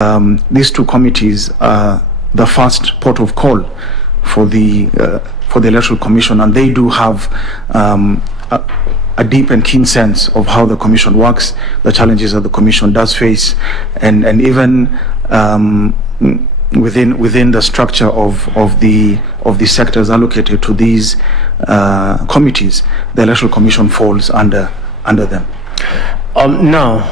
these two committees are the first port of call for the Electoral Commission, and they do have a deep and keen sense of how the Commission works, the challenges that the Commission does face, and even within the structure of the sectors allocated to these committees, the Electoral Commission falls under them. Now,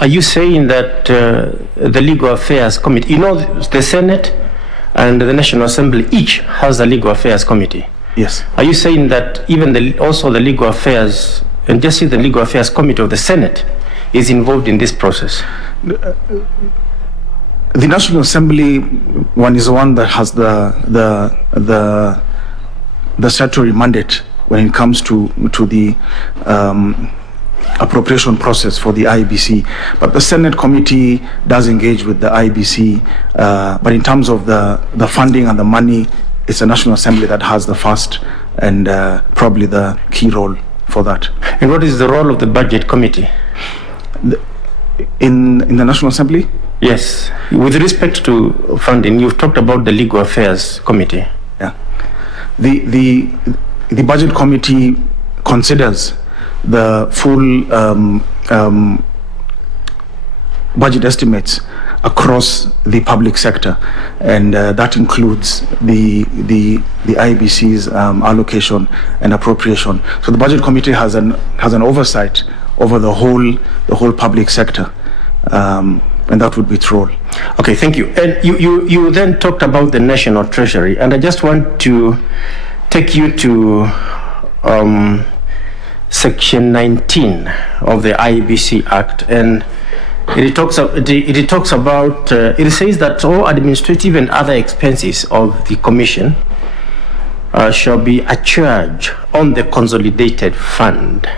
are you saying that the Legal Affairs Committee, the Senate and the National Assembly each has a Legal Affairs Committee? Yes. Are you saying that even also the Legal Affairs, and just the Legal Affairs Committee of the Senate is involved in this process? The National Assembly one is the one that has the statutory mandate when it comes to the appropriation process for the IEBC, but the Senate committee does engage with the IEBC, but in terms of the funding and the money, it's the National Assembly that has the first and probably the key role for that. And what is the role of the Budget Committee? In the National Assembly? Yes. With respect to funding, you've talked about the Legal Affairs Committee. Yeah. The Budget Committee considers the full budget estimates across the public sector, and that includes the IEBC's allocation and appropriation. So the Budget Committee has an oversight over the whole public sector, and that would be its role. Okay, thank you. And you then talked about the National Treasury, and I just want to take you to Section 19 of the IEBC Act, and it says that all administrative and other expenses of the Commission shall be a charge on the Consolidated Fund.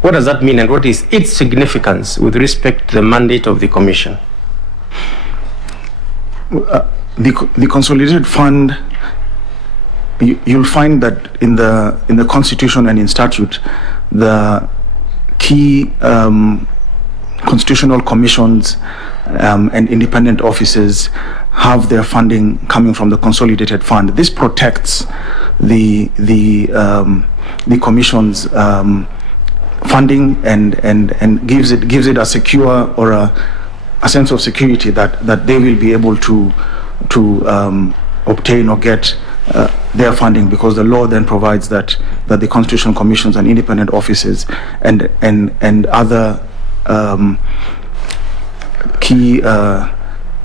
What does that mean, and what is its significance with respect to the mandate of the Commission? The Consolidated Fund, you'll find that in the Constitution and in statute, the key constitutional commissions and independent offices have their funding coming from the Consolidated Fund. This protects the Commission's funding and gives it a secure or a sense of security that they will be able to obtain or get their funding, because the law then provides that the constitutional commissions and independent offices and other key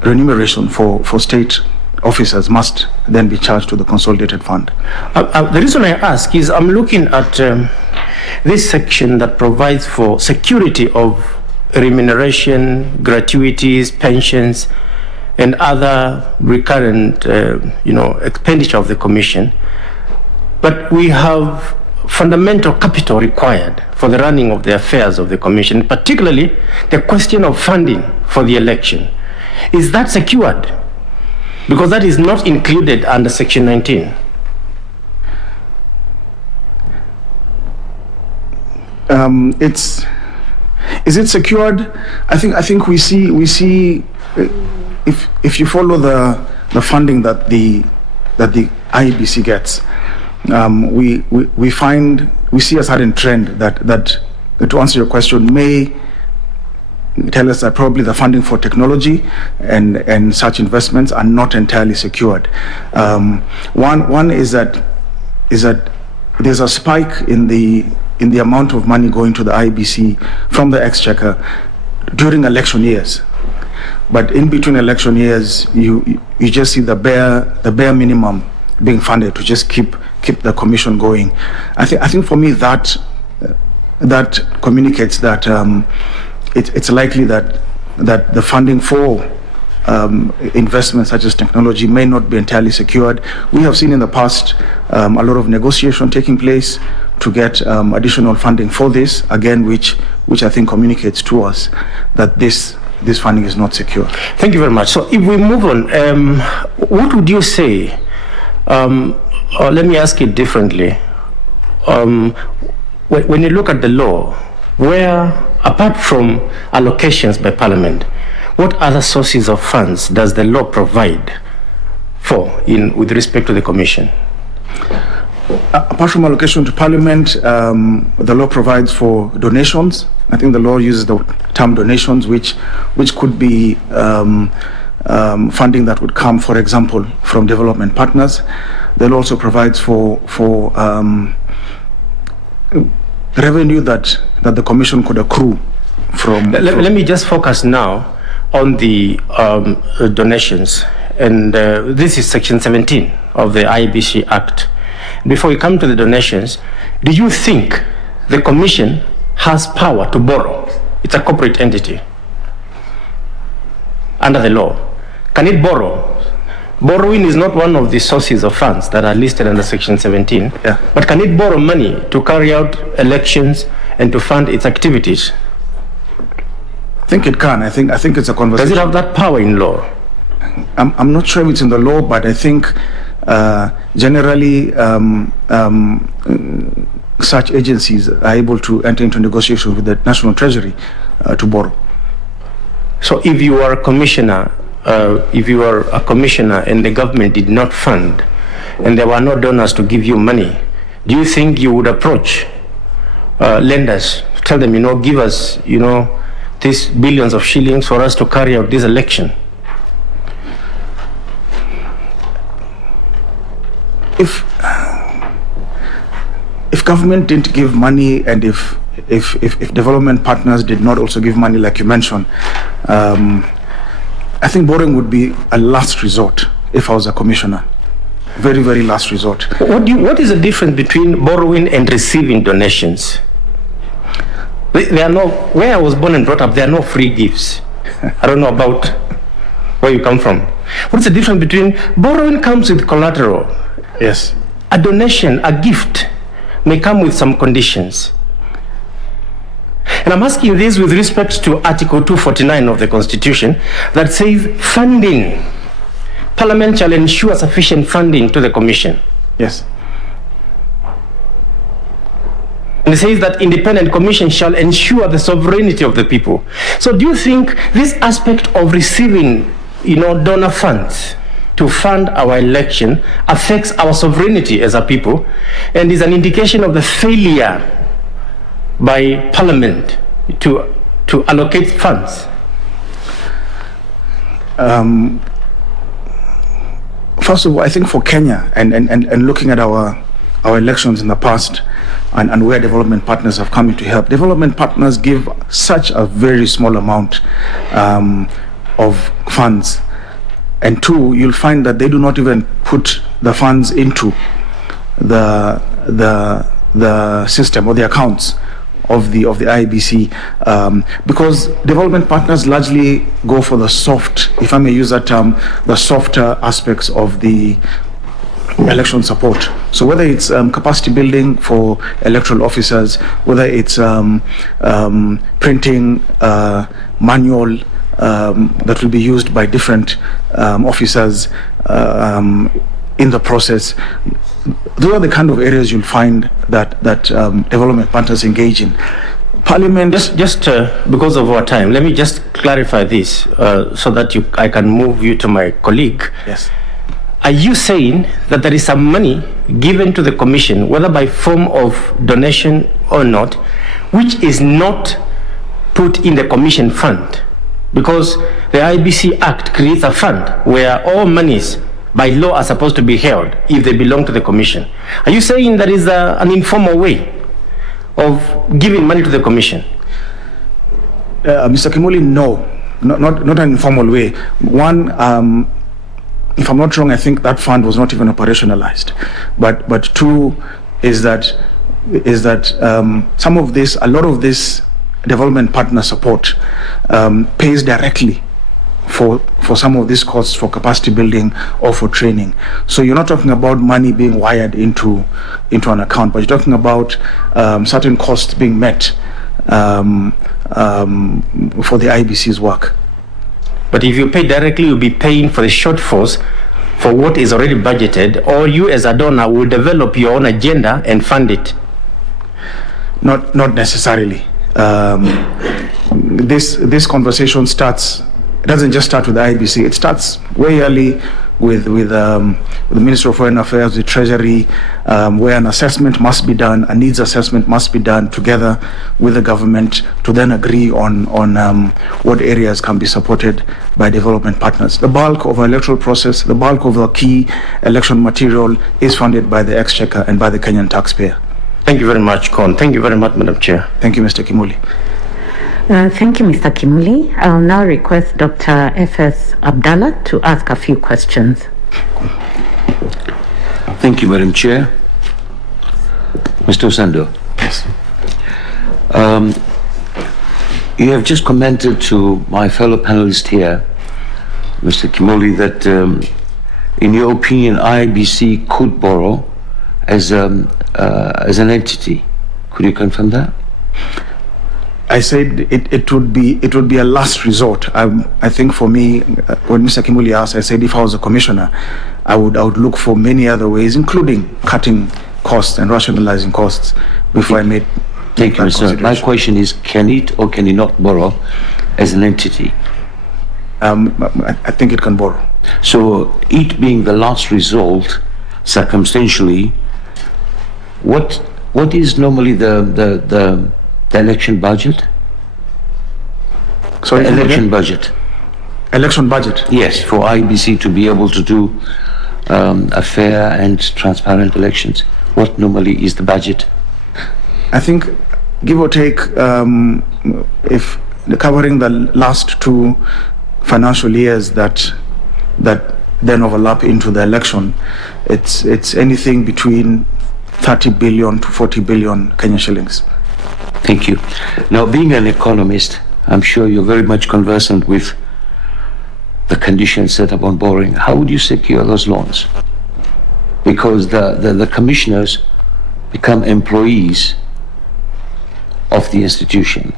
remuneration for state officers must then be charged to the Consolidated Fund. The reason I ask is I'm looking at this section that provides for security of remuneration, gratuities, pensions, and other recurrent, expenditure of the Commission. But we have fundamental capital required for the running of the affairs of the Commission, particularly the question of funding for the election. Is that secured? Because that is not included under Section 19. Is it secured? I think we see if you follow the funding that the IEBC gets, we see a certain trend that to answer your question may tell us that probably the funding for technology and such investments are not entirely secured. One is that there's a spike in the amount of money going to the IEBC from the Exchequer during election years. But in between election years, you just see the bare minimum being funded to just keep the Commission going. I think for me that communicates that it's likely that the funding for investments such as technology may not be entirely secured. We have seen in the past a lot of negotiation taking place to get additional funding for this, again, which I think communicates to us that this funding is not secure. Thank you very much. So if we move on, what would you say? Let me ask it differently. When you look at the law, where, apart from allocations by Parliament, what other sources of funds does the law provide for with respect to the commission? Apart from allocation to Parliament, the law provides for donations. I think the law uses the term donations, which could be funding that would come, for example, from development partners. The law also provides for revenue that the Commission could accrue from. Let me just focus now on the donations, and this is Section 17 of the IEBC Act. Before we come to the donations, do you think the Commission has power to borrow? It's a corporate entity under the law. Can it borrow? Borrowing is not one of the sources of funds that are listed under Section 17, but can it borrow money to carry out elections and to fund its activities? I think it can. I think it's a conversation. Does it have that power in law? I'm not sure if it's in the law, but I think generally such agencies are able to enter into negotiations with the National Treasury to borrow. So if you are a commissioner, and the government did not fund, and there were no donors to give you money, do you think you would approach lenders, tell them, give us, these billions of shillings for us to carry out this election? If government didn't give money, and if development partners did not also give money, like you mentioned, I think borrowing would be a last resort if I was a commissioner. Very, very last resort. What is the difference between borrowing and receiving donations? There are no, where I was born and brought up, there are no free gifts. I don't know about where you come from. What's the difference between borrowing comes with collateral? Yes. A donation, a gift, may come with some conditions. And I'm asking this with respect to Article 249 of the Constitution that says funding. Parliament shall ensure sufficient funding to the Commission. Yes. And it says that independent commission shall ensure the sovereignty of the people. So do you think this aspect of receiving, donor funds to fund our election affects our sovereignty as a people and is an indication of the failure by Parliament to allocate funds? First of all, I think for Kenya and looking at our elections in the past and where development partners have come in to help, development partners give such a very small amount of funds. And two, you'll find that they do not even put the funds into the system or the accounts of the IEBC, because development partners largely go for the soft, if I may use that term, the softer aspects of the election support. So whether it's capacity building for electoral officers, whether it's printing manual that will be used by different officers in the process, those are the kind of areas you'll find that development partners engage in. Parliament. Just because of our time, let me just clarify this so that I can move you to my colleague. Yes. Are you saying that there is some money given to the Commission, whether by form of donation or not, which is not put in the Commission fund? Because the IEBC Act creates a fund where all monies by law are supposed to be held if they belong to the Commission. Are you saying there is an informal way of giving money to the Commission? Mr. Kimoli, no, not an informal way. One, if I'm not wrong, I think that fund was not even operationalized. But two is that some of this, a lot of this development partner support pays directly for some of these costs for capacity building or for training. So you're not talking about money being wired into an account, but you're talking about certain costs being met for the IEBC's work. But if you pay directly, you'll be paying for the shortfalls for what is already budgeted, or you as a donor will develop your own agenda and fund it? Not necessarily. This conversation starts it doesn't just start with the IEBC. It starts way early with the Ministry of Foreign Affairs, the Treasury, where an assessment must be done, a needs assessment must be done together with the government to then agree on what areas can be supported by development partners. The bulk of our electoral process, the bulk of the key election material is funded by the Exchequer and by the Kenyan taxpayer. Thank you very much, Con. Thank you very much, Madam Chair. Thank you, Mr. Kimuli. Thank you, Mr. Kimuli. I'll now request Dr. F.S. Abdallah to ask a few questions. Thank you, Madam Chair. Mr. Osando. Yes. You have just commented to my fellow panelist here, Mr. Kimuli, that in your opinion, IEBC could borrow as an entity. Could you confirm that? I said it would be a last resort. I think for me, when Mr. Kimuli asked, I said if I was a commissioner, I would look for many other ways, including cutting costs and rationalizing costs before I made. Thank you, Mr. My question is, can it or can it not borrow as an entity? I think it can borrow. So it being the last result, circumstantially, what is normally the election budget? Sorry, election budget. Election budget. Yes, for IEBC to be able to do a fair and transparent elections. What normally is the budget? I think, give or take, if covering the last 2 financial years that then overlap into the election, it's anything between 30 billion to 40 billion Kenyan shillings. Thank you. Now, being an economist, I'm sure you're very much conversant with the conditions set up on borrowing. How would you secure those loans? Because the commissioners become employees of the institution.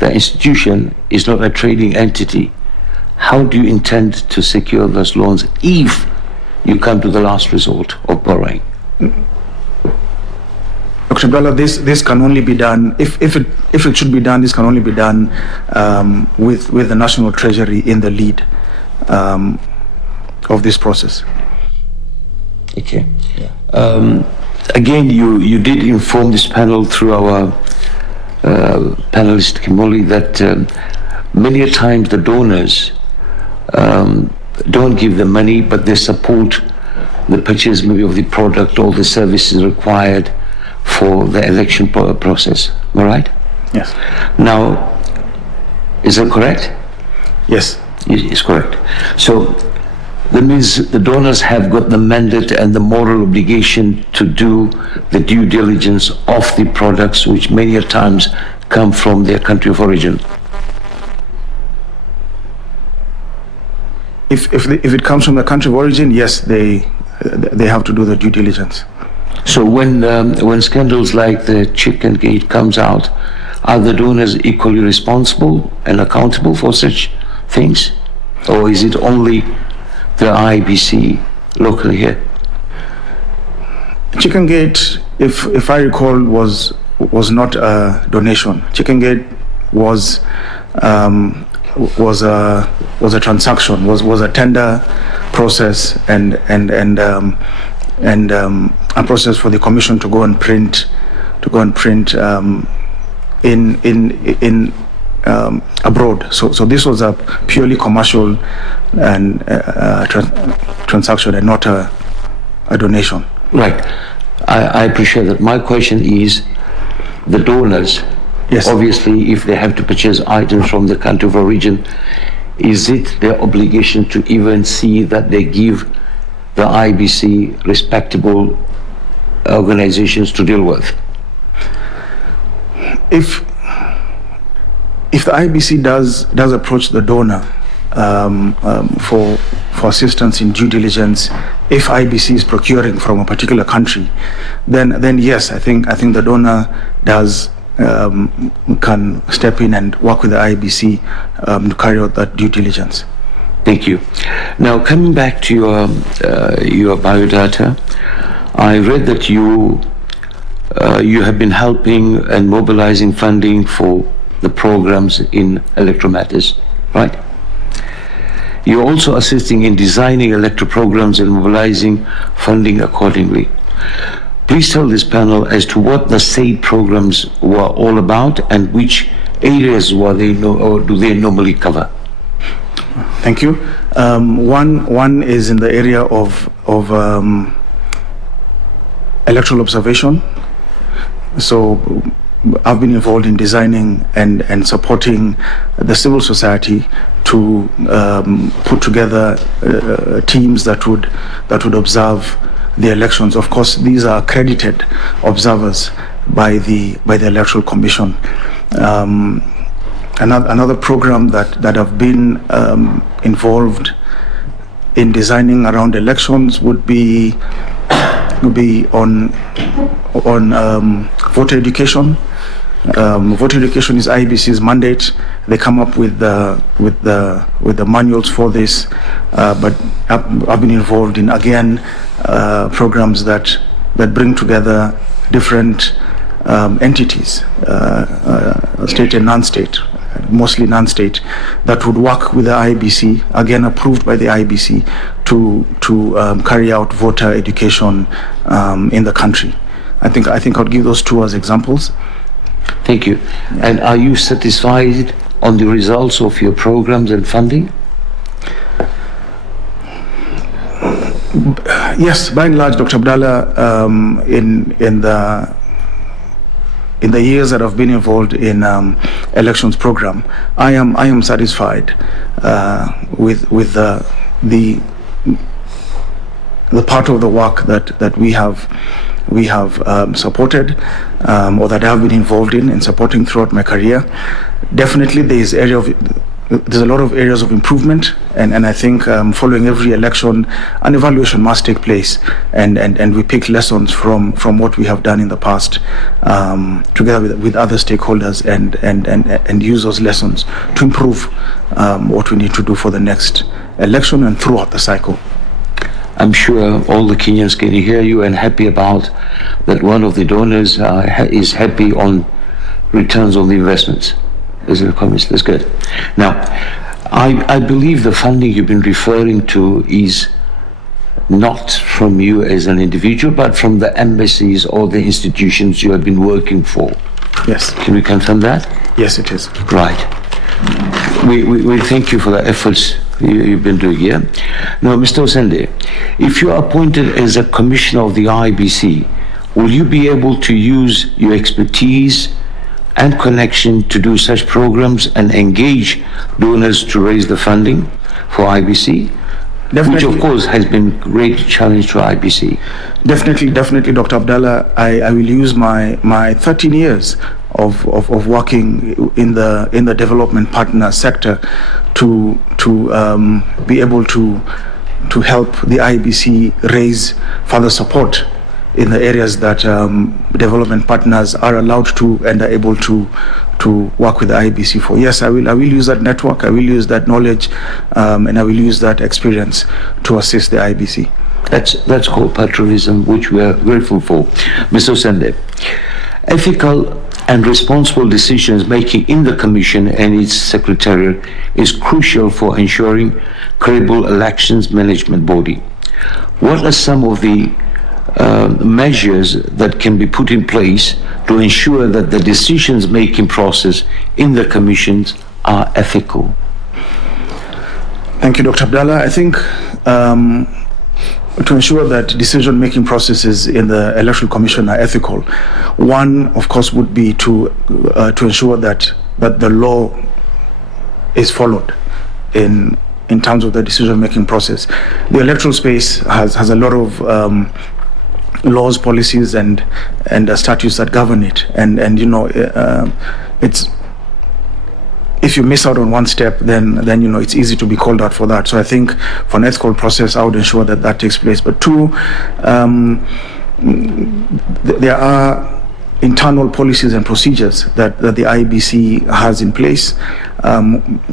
The institution is not a trading entity. How do you intend to secure those loans if you come to the last resort of borrowing? Dr. Abdallah, this can only be done, if it should be done, this can only be done with the National Treasury in the lead of this process. Okay. Yeah. Again, you did inform this panel through our panelist Kimoli that many a times the donors don't give the money, but they support the purchase maybe of the product or the services required for the election process. Am I right? Yes. Now, is that correct? Yes. It's correct. So that means the donors have got the mandate and the moral obligation to do the due diligence of the products which many a times come from their country of origin. If it comes from the country of origin, yes, they have to do the due diligence. So when scandals like the Chicken Gate comes out, are the donors equally responsible and accountable for such things? Or is it only the IEBC locally here? Chicken Gate, if I recall, was not a donation. Chicken Gate was a transaction, was a tender process and a process for the commission to go and print in abroad. So this was a purely commercial and transaction and not a donation. Right. I appreciate that. My question is, the donors, yes, obviously, if they have to purchase items from the country of origin, is it their obligation to even see that they give the IEBC respectable organizations to deal with? If the IEBC does approach the donor for assistance in due diligence, if IEBC is procuring from a particular country, then yes, I think the donor can step in and work with the IEBC to carry out that due diligence. Thank you. Now, coming back to your biodata, I read that you have been helping and mobilizing funding for the programs in electoral matters, right? You're also assisting in designing electoral programs and mobilizing funding accordingly. Please tell this panel as to what the state programs were all about and which areas were they or do they normally cover? Thank you. One is in the area of electoral observation. So I've been involved in designing and supporting the civil society to put together teams that would observe the elections. Of course, these are accredited observers by the Electoral Commission. Another program that I've been involved in designing around elections would be on voter education. Voter education is IEBC's mandate. They come up with the manuals for this, but I've been involved in programs that bring together different entities, state and non-state, mostly non-state, that would work with the IEBC, again approved by the IEBC, to carry out voter education in the country. I think I'll give those two as examples. Thank you. And are you satisfied on the results of your programs and funding? Yes, by and large, Dr. Abdallah, in the years that I've been involved in elections program, I am satisfied with the part of the work that we have supported or that I have been involved in supporting throughout my career. Definitely, there's a lot of areas of improvement, and I think following every election, an evaluation must take place, and we pick lessons from what we have done in the past, together with other stakeholders, and use those lessons to improve what we need to do for the next election and throughout the cycle. I'm sure all the Kenyans can hear you and happy about that one of the donors is happy on returns on the investments. As an economist, that's good. Now, I believe the funding you've been referring to is not from you as an individual, but from the embassies or the institutions you have been working for. Yes. Can we confirm that? Yes, it is. Right. We thank you for the efforts you've been doing here. Now, Mr. Osende, if you are appointed as a commissioner of the IEBC, will you be able to use your expertise and connection to do such programs and engage donors to raise the funding for IEBC? Definitely. Which of course has been a great challenge to IEBC. Definitely, Dr. Abdallah. I will use my 13 years of working in the development partner sector to be able to help the IEBC raise further support in the areas that development partners are allowed to and are able to work with the IEBC for. Yes, I will use that network, I will use that knowledge, and I will use that experience to assist the IEBC. That's called patriotism, which we are grateful for. Mr. Osende, ethical and responsible decisions making in the Commission and its Secretariat is crucial for ensuring credible elections management body. What are some of the measures that can be put in place to ensure that the decisions making process in the commissions are ethical? Thank you, Dr. Abdallah. I think to ensure that decision making processes in the Electoral Commission are ethical, one of course would be to ensure that the law is followed in terms of the decision making process. The electoral space has a lot of laws, policies, and statutes that govern it, and it's, if you miss out on one step, then it's easy to be called out for that. So I think for an ethical process, I would ensure that takes place. But two, there are internal policies and procedures that the IEBC has in place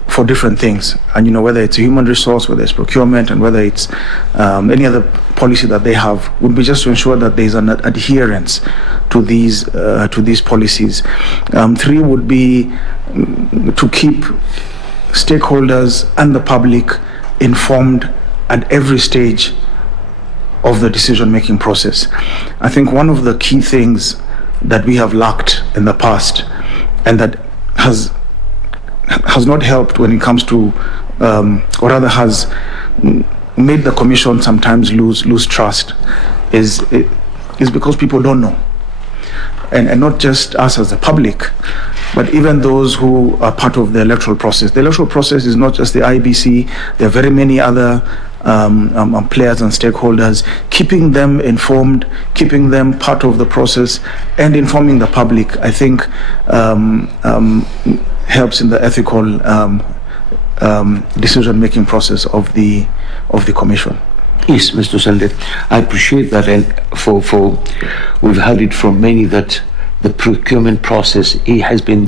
for different things, and whether it's a human resource, whether it's procurement, and whether it's any other policy that they have, would be just to ensure that there's an adherence to these policies. Three would be to keep stakeholders and the public informed at every stage of the decision-making process. I think one of the key things that we have lacked in the past, and that has not helped when it comes to, or rather has made the Commission sometimes lose trust, is because people don't know. And not just us as the public, but even those who are part of the electoral process. The electoral process is not just the IEBC. There are very many other players and stakeholders. Keeping them informed, keeping them part of the process, and informing the public, I think, helps in the ethical decision-making process of the Commission. Yes, Mr. Sunday, I appreciate that, and for we've heard it from many that the procurement process has been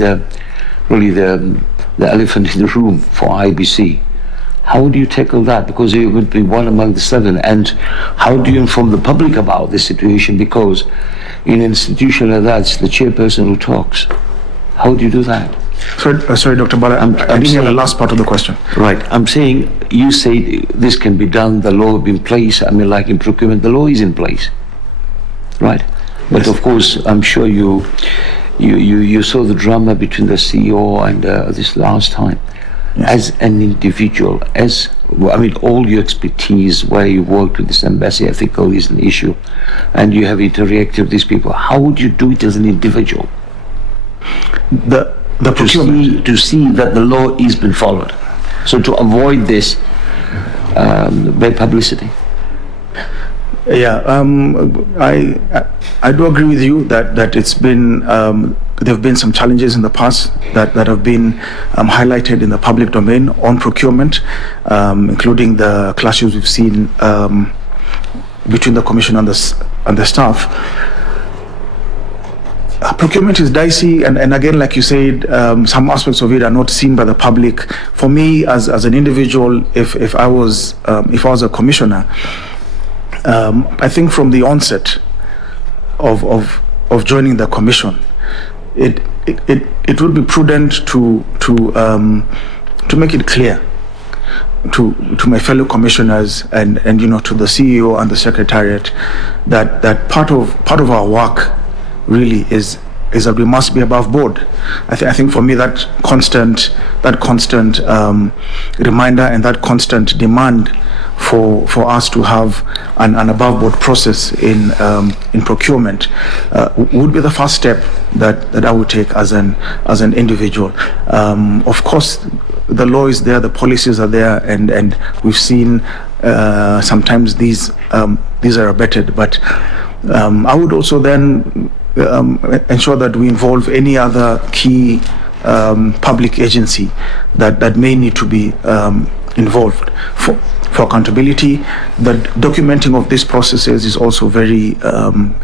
really the elephant in the room for IEBC. How do you tackle that? Because you're going to be one among the 7, and how do you inform the public about this situation? Because in an institution like that, it's the chairperson who talks. How do you do that? Sorry, Dr. Bala, I didn't hear the last part of the question. Right. I'm saying, you say this can be done, the law in place. I mean, like in procurement, the law is in place. Right? But of course, I'm sure you saw the drama between the CEO and this last time. Yes. As an individual, all your expertise, where you worked with this embassy, ethical is an issue, and you have interacted with these people. How would you do it as an individual? The procurement. To see that the law is being followed. So to avoid this bad publicity. Yeah, I do agree with you that it's been there have been some challenges in the past that have been highlighted in the public domain on procurement, including the clashes we've seen between the Commission and the staff. Procurement is dicey, and again, like you said, some aspects of it are not seen by the public. For me, as an individual, if I was a commissioner, I think from the onset of joining the commission, it would be prudent to make it clear to my fellow commissioners and to the CEO and the Secretariat that part of our work really is that we must be above board. I think for me that constant reminder and that constant demand for us to have an above board process in procurement would be the first step that I would take as an individual. Of course, the law is there, the policies are there, and we've seen sometimes these are abetted, but I would also then ensure that we involve any other key public agency that may need to be involved for accountability. The documenting of these processes is also very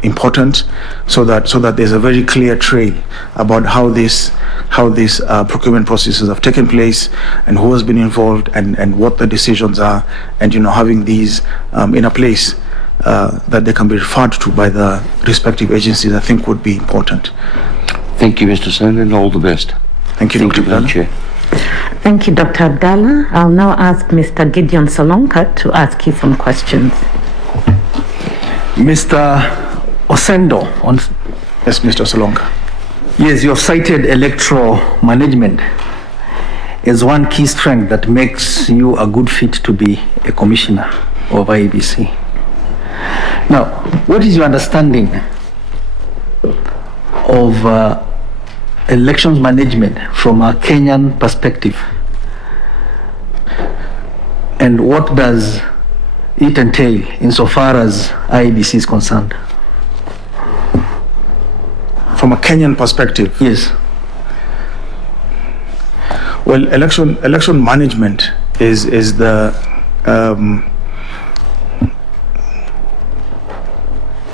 important, so that there's a very clear trail about how these procurement processes have taken place and who has been involved and what the decisions are, and having these in a place that they can be referred to by the respective agencies, I think would be important. Thank you, Mr. Sen, and all the best. Thank you, Dr. Madam Chair. Thank you, Dr. Abdallah. I'll now ask Mr. Gideon Solonka to ask you some questions. Mr. Osendo. Yes, Mr. Solonka. Yes, you have cited electoral management as one key strength that makes you a good fit to be a commissioner of IEBC. Now, what is your understanding of elections management from a Kenyan perspective? And what does it entail insofar as IEBC is concerned? From a Kenyan perspective? Yes. Well, election management is the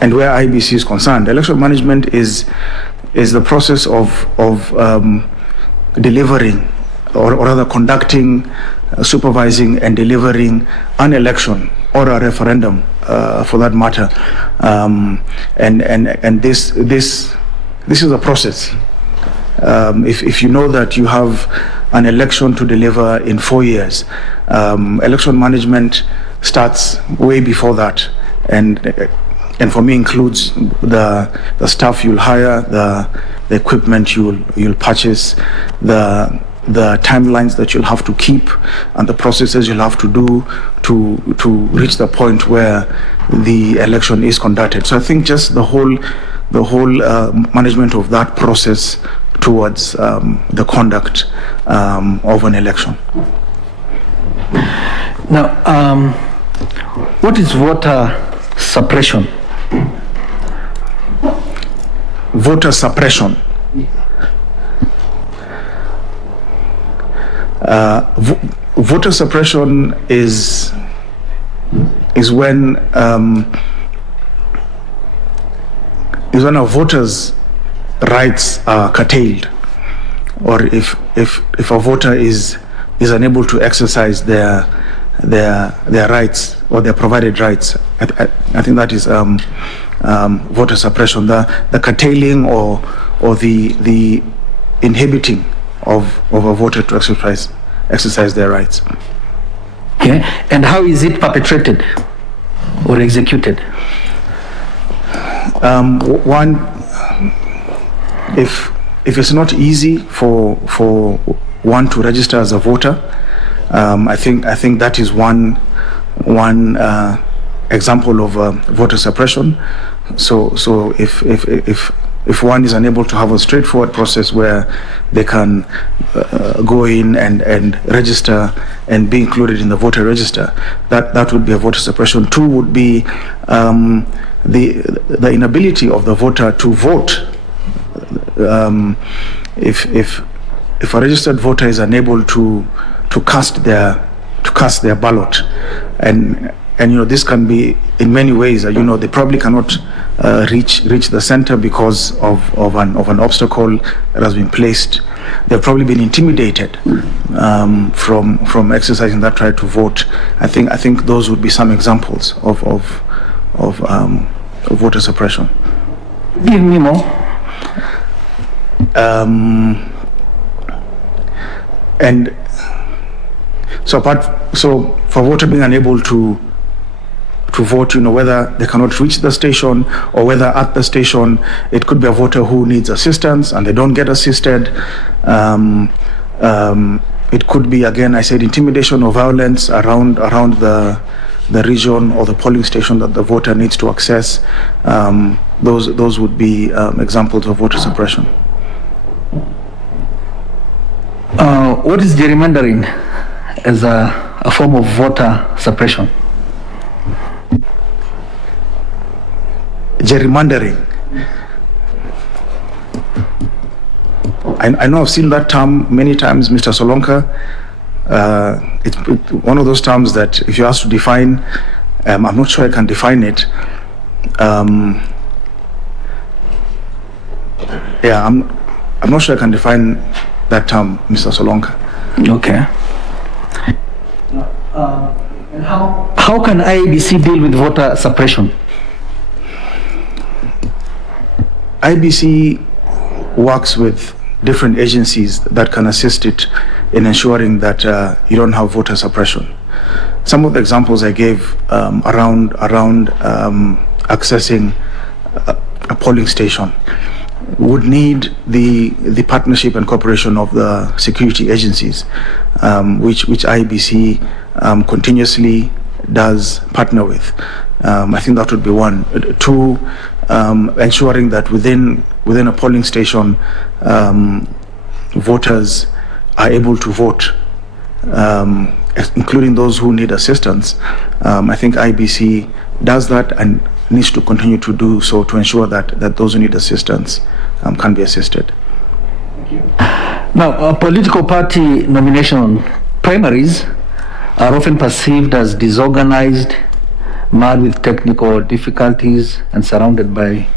and where IEBC is concerned, election management is the process of delivering, or rather conducting, supervising and delivering an election or a referendum, for that matter, and this is a process. If you know that you have an election to deliver in 4 years. Election management starts way before that, and for me includes the staff you'll hire, the equipment you'll purchase, the timelines that you'll have to keep, and the processes you'll have to do to reach the point where the election is conducted. So I think just the whole management of that process towards the conduct of an election. Now, what is voter suppression? Voter suppression. Voter suppression is when a voter's rights are curtailed, or if a voter is unable to exercise their rights or their provided rights. I think that is voter suppression, the curtailing or the inhibiting of a voter to exercise their rights. Okay, and how is it perpetrated or executed? One, if it's not easy for one to register as a voter, I think that is one example of voter suppression. So if one is unable to have a straightforward process where they can go in and register and be included in the voter register, that would be a voter suppression. Two would be the inability of the voter to vote. If a registered voter is unable to cast their ballot, and this can be in many ways. They probably cannot reach the center because of an obstacle that has been placed. They've probably been intimidated from exercising that right to vote. I think those would be some examples of voter suppression. Give me more. And so for voter being unable to vote, whether they cannot reach the station or whether at the station it could be a voter who needs assistance and they don't get assisted. It could be, again, I said, intimidation or violence around the region or the polling station that the voter needs to access. Those would be examples of voter suppression. What is gerrymandering as a form of voter suppression? Gerrymandering. I know I've seen that term many times, Mr. Solonka. It's one of those terms that if you ask to define, I'm not sure I can define it. I'm not sure I can define that term, Mr. Solonka. Okay. And how can IEBC deal with voter suppression? IEBC works with different agencies that can assist it in ensuring that you don't have voter suppression. Some of the examples I gave around accessing a polling station would need the partnership and cooperation of the security agencies, which IEBC continuously does partner with. I think that would be one. Two, ensuring that within a polling station, voters are able to vote, including those who need assistance. I think IEBC does that and needs to continue to do so to ensure that those who need assistance can be assisted. Now, political party nomination primaries are often perceived as disorganized, marred with technical difficulties, and surrounded by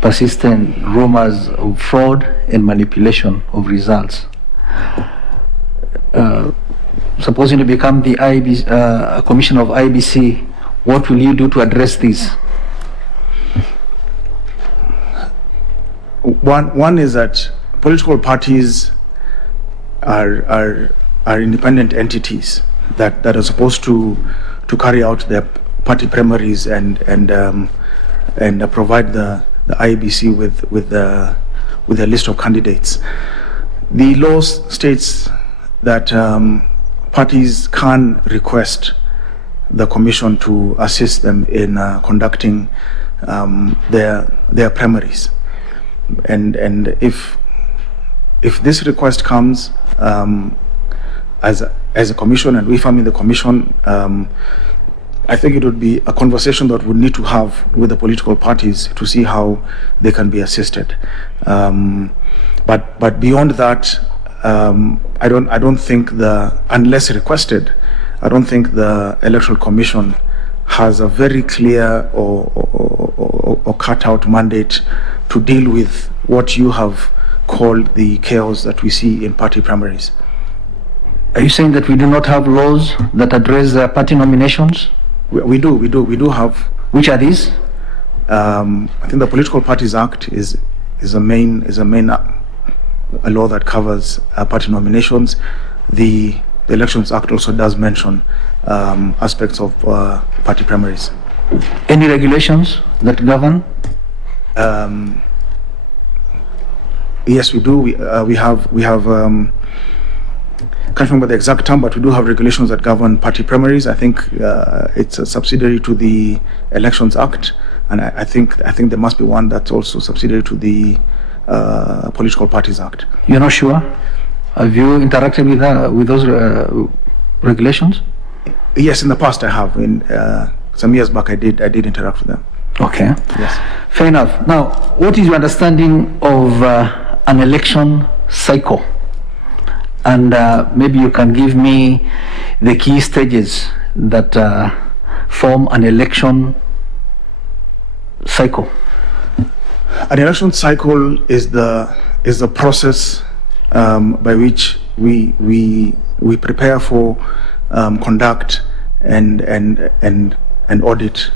persistent rumors of fraud and manipulation of results. Supposing you become the commissioner of IEBC, what will you do to address this? One is that political parties are independent entities that are supposed to carry out their party primaries and provide the IEBC with a list of candidates. The law states that parties can request the commission to assist them in conducting their primaries, and if this request comes as a commission, and if I'm in the commission, I think it would be a conversation that we need to have with the political parties to see how they can be assisted. But beyond that, I don't think unless requested, I don't think the Electoral Commission has a very clear or cut out mandate to deal with what you have called the chaos that we see in party primaries. Are you saying that we do not have laws that address party nominations? We do have. Which are these? I think the Political Parties Act is a main law that covers party nominations. The Elections Act also does mention aspects of party primaries. Any regulations that govern? Yes, we do. We have. Can't remember the exact term, but we do have regulations that govern party primaries. I think it's a subsidiary to the Elections Act, and I think there must be one that's also subsidiary to the Political Parties Act. You're not sure? Have you interacted with those regulations? Yes, in the past I have. Some years back, I did interact with them. Okay. Yes. Fair enough. Now, what is your understanding of an election cycle? And maybe you can give me the key stages that form an election cycle. An election cycle is the process by which we prepare for, conduct, and audit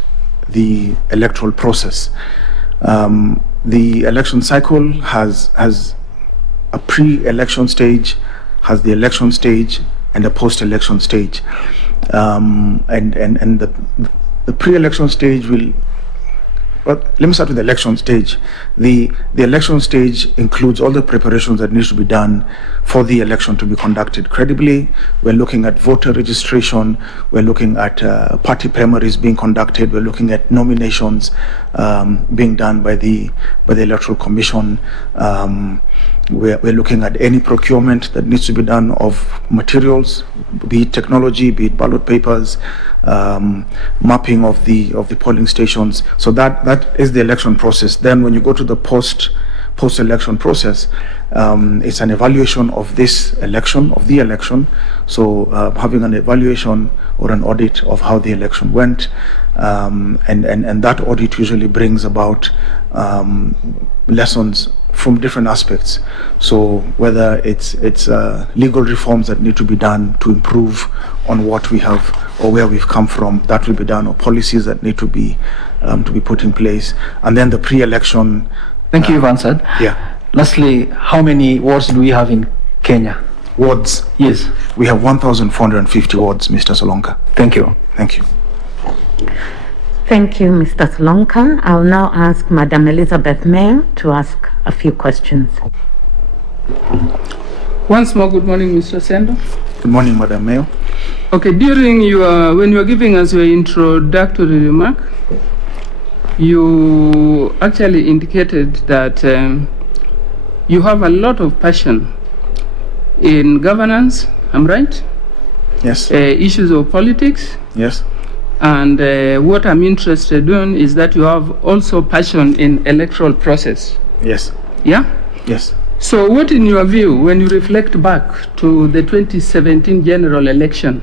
the electoral process. The election cycle has a pre-election stage, has the election stage, and a post-election stage. And the pre-election stage will. Well, let me start with the election stage. The election stage includes all the preparations that needs to be done for the election to be conducted credibly. We're looking at voter registration. We're looking at party primaries being conducted. We're looking at nominations being done by the Electoral Commission. We're looking at any procurement that needs to be done of materials, be it technology, be it ballot papers, mapping of the polling stations. So that is the election process. Then when you go to the post-election process, it's an evaluation of this election, of the election. So having an evaluation or an audit of how the election went, and that audit usually brings about lessons from different aspects. So whether it's legal reforms that need to be done to improve on what we have or where we've come from, that will be done, or policies that need to be put in place, and then the pre-election. Thank you, you've answered. Yeah. Lastly, how many wards do we have in Kenya? Wards? Yes. We have 1,450 wards, Mr. Solonka. Thank you. Thank you. Thank you, Mr. Solonka. I'll now ask Madam Elizabeth Mayo to ask a few questions. Once more, good morning, Mr. Sendo. Good morning, Madam Mayo. Okay, during when you were giving us your introductory remark, you actually indicated that you have a lot of passion in governance, I'm right? Yes. Issues of politics. Yes. And what I'm interested in is that you have also passion in electoral process. Yes. Yeah? Yes. So what, in your view, when you reflect back to the 2017 general election,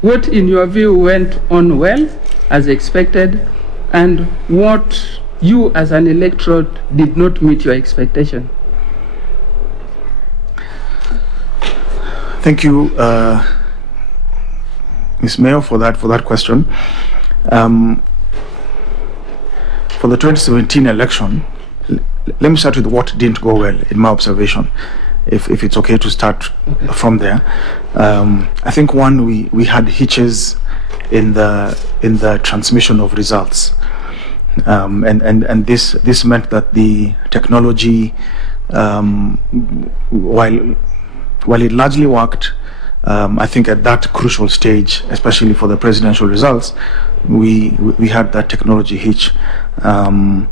what, in your view, went on well, as expected, and what you, as an electorate, did not meet your expectation? Thank you, Ms. Mayor, for that question. For the 2017 election, let me start with what didn't go well, in my observation. if it's okay to start from there. I think one, we had hitches in the transmission of results, and this meant that the technology, while it largely worked, I think at that crucial stage, especially for the presidential results, we had that technology hitch, and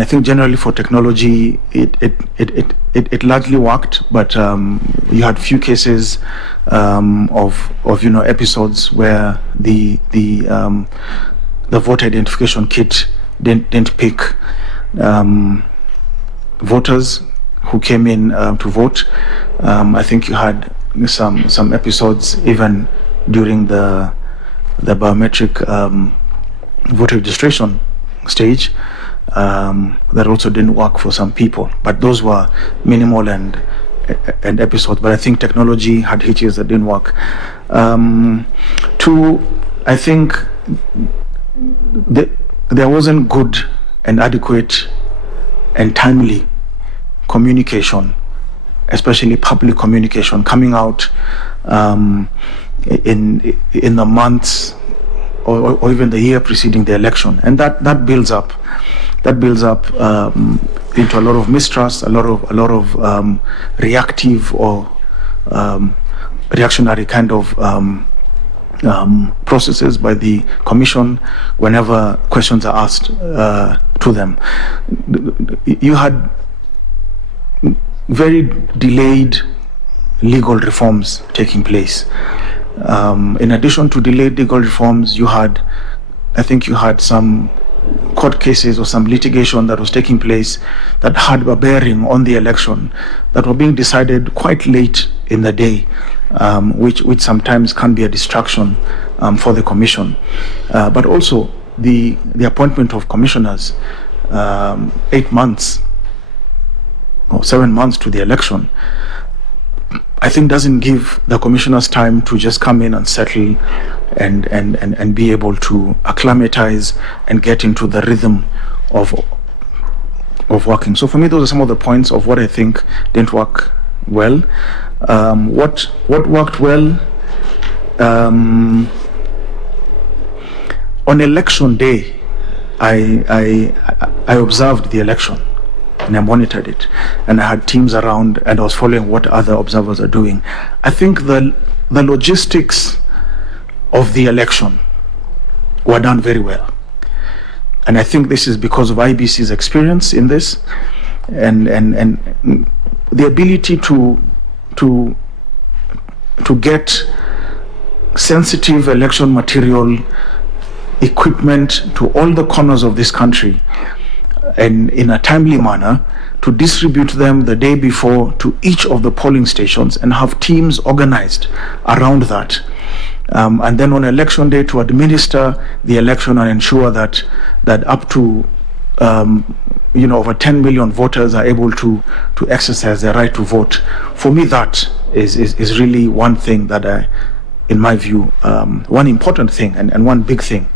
I think generally for technology it largely worked, but you had few cases of episodes where the voter identification kit didn't pick voters who came in to vote. I think you had some episodes even during the biometric voter registration stage that also didn't work for some people, but those were minimal and episodes. But I think technology had hitches that didn't work. Two, I think there wasn't good and adequate and timely communication, especially public communication, coming out in the months or even the year preceding the election, and that builds up into a lot of mistrust, a lot of reactive or reactionary kind of processes by the commission whenever questions are asked to them. You had very delayed legal reforms taking place. In addition to delayed legal reforms, I think you had some court cases or some litigation that was taking place that had a bearing on the election, that were being decided quite late in the day, which sometimes can be a distraction for the commission. But also the appointment of commissioners 8 months or 7 months to the election, I think doesn't give the commissioners time to just come in and settle and be able to acclimatize and get into the rhythm of working. So for me, those are some of the points of what I think didn't work well. What worked well? On election day, I observed the election and I monitored it, and I had teams around and I was following what other observers are doing. I think the logistics of the election were done very well, and I think this is because of IEBC's experience in this and the ability to get sensitive election material, equipment to all the corners of this country and in a timely manner, to distribute them the day before to each of the polling stations and have teams organized around that. And then on election day to administer the election and ensure that up to over 10 million voters are able to exercise their right to vote. For me, that is really one thing that in my view, one important thing and one big thing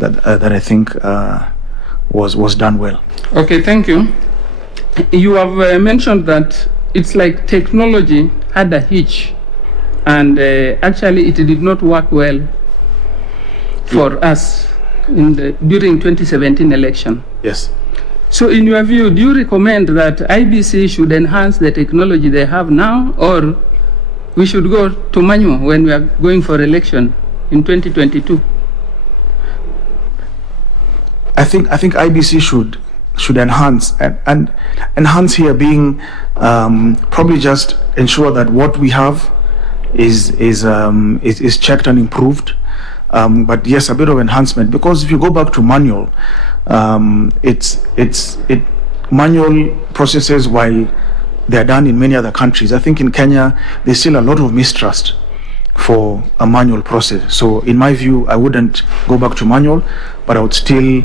that I think was done well. Okay, thank you. You have mentioned that it's like technology had a hitch, and actually it did not work well for us during 2017 election. Yes. So in your view, do you recommend that IEBC should enhance the technology they have now, or we should go to manual when we are going for election in 2022? I think IEBC should enhance, and enhance here being probably just ensure that what we have is checked and improved. But yes, a bit of enhancement, because if you go back to manual, manual processes, while they are done in many other countries, I think in Kenya there's still a lot of mistrust for a manual process. So in my view, I wouldn't go back to manual, but I would still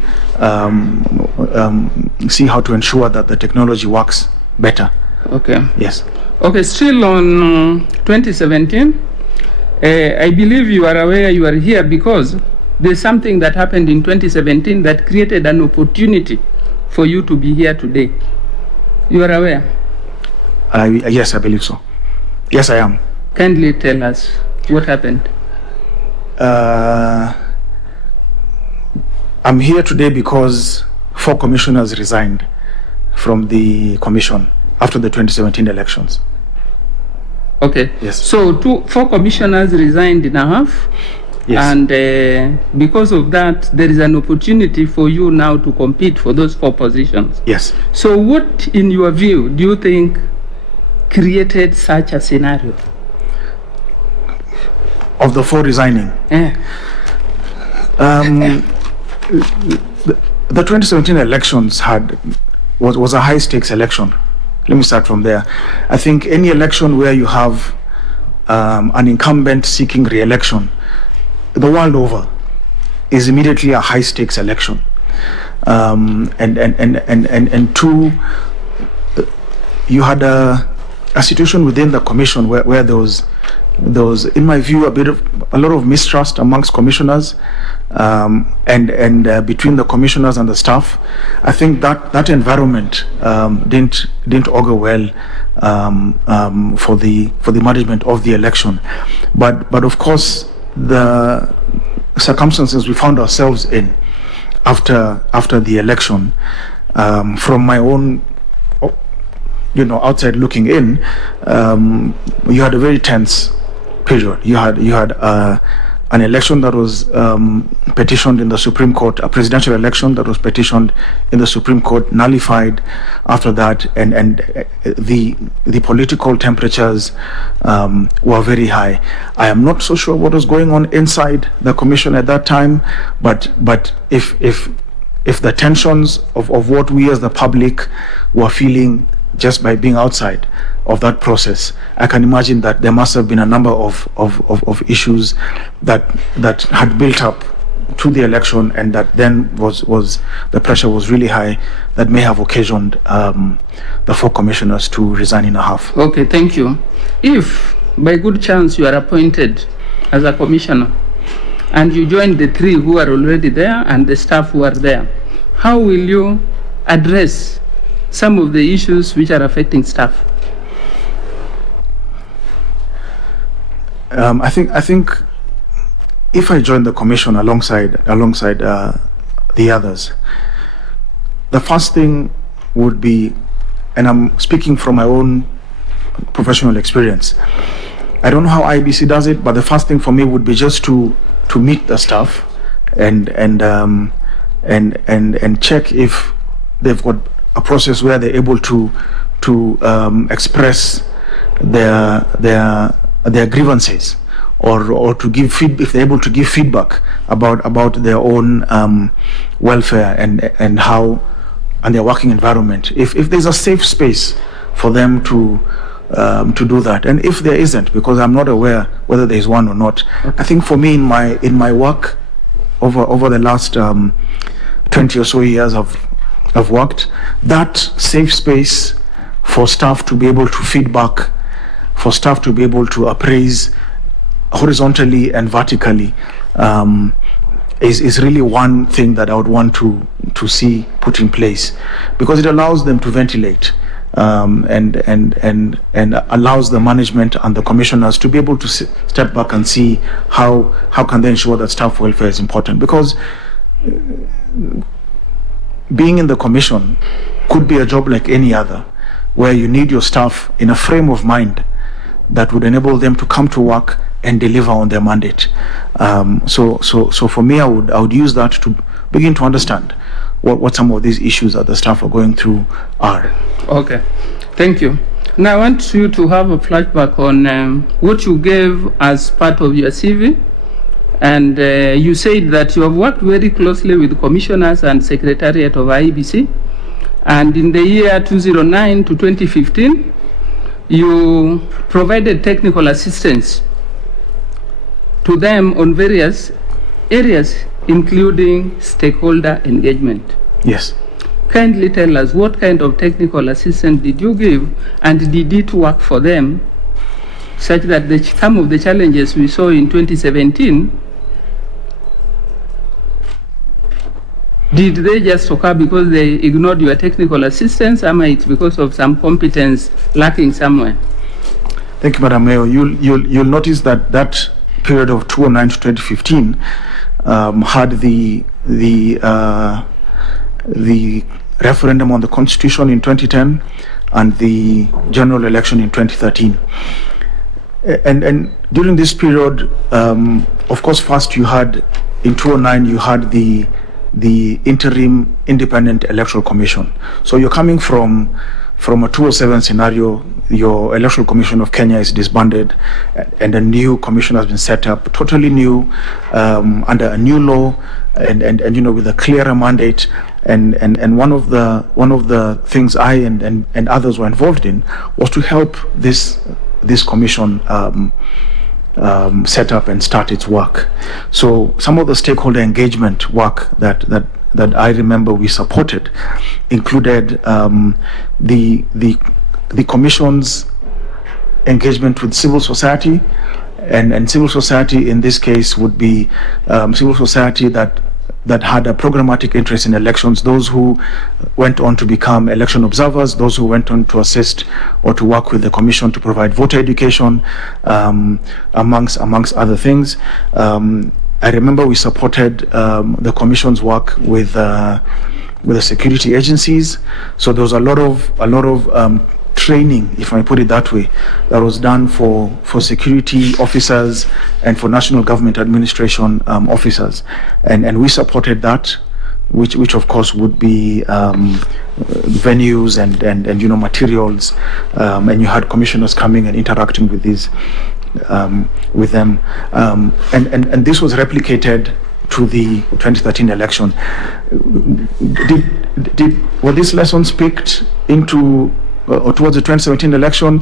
see how to ensure that the technology works better. Okay. Yes. Okay, still on 2017, I believe you are aware you are here because there's something that happened in 2017 that created an opportunity for you to be here today. You are aware? Yes, I believe so. Yes, I am. Kindly tell us what happened. I'm here today because 4 commissioners resigned from the commission after the 2017 elections. Okay. Yes. So 4 commissioners resigned in a half. Yes. And because of that, there is an opportunity for you now to compete for those 4 positions. Yes. So what, in your view, do you think created such a scenario? Of the 4 resigning? The 2017 elections was a high stakes election. Let me start from there. I think any election where you have an incumbent seeking re-election, the world over, is immediately a high stakes election. And 2, you had a situation within the commission where there was, in my view, a lot of mistrust amongst commissioners, and between the commissioners and the staff. I think that environment didn't augur well for the management of the election. But of course, the circumstances we found ourselves in after the election, from my own, outside looking in, you had a very tense period. You had an election that was petitioned in the Supreme Court, a presidential election that was petitioned in the Supreme Court, nullified after that, and the political temperatures were very high. I am not so sure what was going on inside the commission at that time, but if the tensions of what we as the public were feeling just by being outside of that process, I can imagine that there must have been a number of issues that had built up to the election, and that then was the pressure was really high, that may have occasioned the 4 commissioners to resign in a half. Okay, thank you. If by good chance you are appointed as a commissioner and you join the 3 who are already there and the staff who are there, how will you address some of the issues which are affecting staff? I think if I join the commission alongside the others, the first thing would be, and I'm speaking from my own professional experience, I don't know how IEBC does it, but the first thing for me would be just to meet the staff and check if they've got a process where they're able to express their grievances, or to give if they're able to give feedback about their own welfare and how, and their working environment. If there's a safe space for them to do that, and if there isn't, because I'm not aware whether there is one or not. I think for me, in my work over the last 20 or so years I've worked, that safe space for staff to be able to feedback, for staff to be able to appraise horizontally and vertically, is really one thing that I would want to see put in place, because it allows them to ventilate, and allows the management and the commissioners to be able to step back and see how can they ensure that staff welfare is important. Because being in the commission could be a job like any other, where you need your staff in a frame of mind that would enable them to come to work and deliver on their mandate. So for me, I would use that to begin to understand what some of these issues that the staff are going through are. Okay, thank you. Now I want you to have a flashback on what you gave as part of your CV. And you said that you have worked very closely with commissioners and secretariat of IEBC. And in the year 2009 to 2015, you provided technical assistance to them on various areas, including stakeholder engagement. Yes. Kindly tell us, what kind of technical assistance did you give, and did it work for them, such that some of the challenges we saw in 2017 Did they just occur because they ignored your technical assistance, or it's because of some competence lacking somewhere? Thank you, Madam Mayor. You'll notice that that period of 2009 to 2015 had the referendum on the Constitution in 2010 and the general election in 2013. And during this period, of course, first you had, in 2009, you had the interim independent electoral commission. So you're coming from a 207 scenario. Your electoral commission of Kenya is disbanded, and a new commission has been set up, totally new, under a new law, and with a clearer mandate. And one of the things I and others were involved in was to help this commission set up and start its work. So some of the stakeholder engagement work that I remember we supported included the commission's engagement with civil society, and civil society in this case would be civil society that had a programmatic interest in elections, those who went on to become election observers, those who went on to assist or to work with the commission to provide voter education, amongst other things. I remember we supported the commission's work with the security agencies. So there was a lot of training, if I put it that way, that was done for security officers and for national government administration officers, and we supported that, which of course would be venues and materials, and you had commissioners coming and interacting with these with them, and this was replicated to the 2013 election. Were these lessons picked into or towards the 2017 election?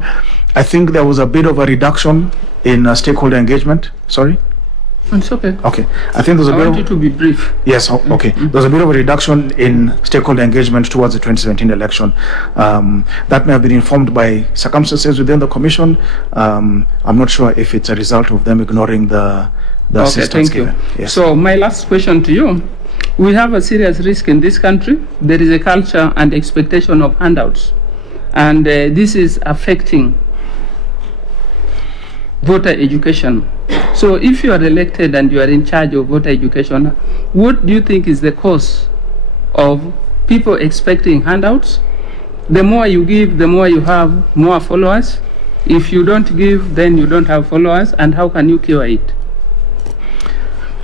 I think there was a bit of a reduction in stakeholder engagement. Sorry? It's okay. Okay. I think there's a I bit want you to be brief. Yes, okay. There's a bit of a reduction in stakeholder engagement towards the 2017 election. That may have been informed by circumstances within the commission. I'm not sure if it's a result of them ignoring the assistance given. Yes. So my last question to you. We have a serious risk in this country. There is a culture and expectation of handouts. And this is affecting voter education. So if you are elected and you are in charge of voter education, what do you think is the cause of people expecting handouts? The more you give, the more you have more followers. If you don't give, then you don't have followers. And how can you cure it?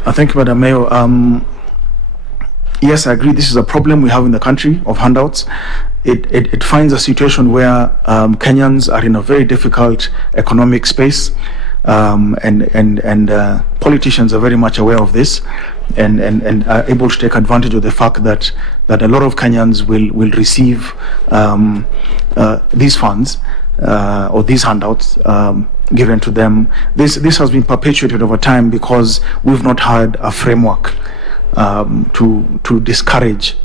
Thank you, Madam Mayor. Yes, I agree. This is a problem we have in the country of handouts. It finds a situation where Kenyans are in a very difficult economic space, and politicians are very much aware of this, and are able to take advantage of the fact that a lot of Kenyans will receive these funds or these handouts given to them. This has been perpetuated over time because we've not had a framework to discourage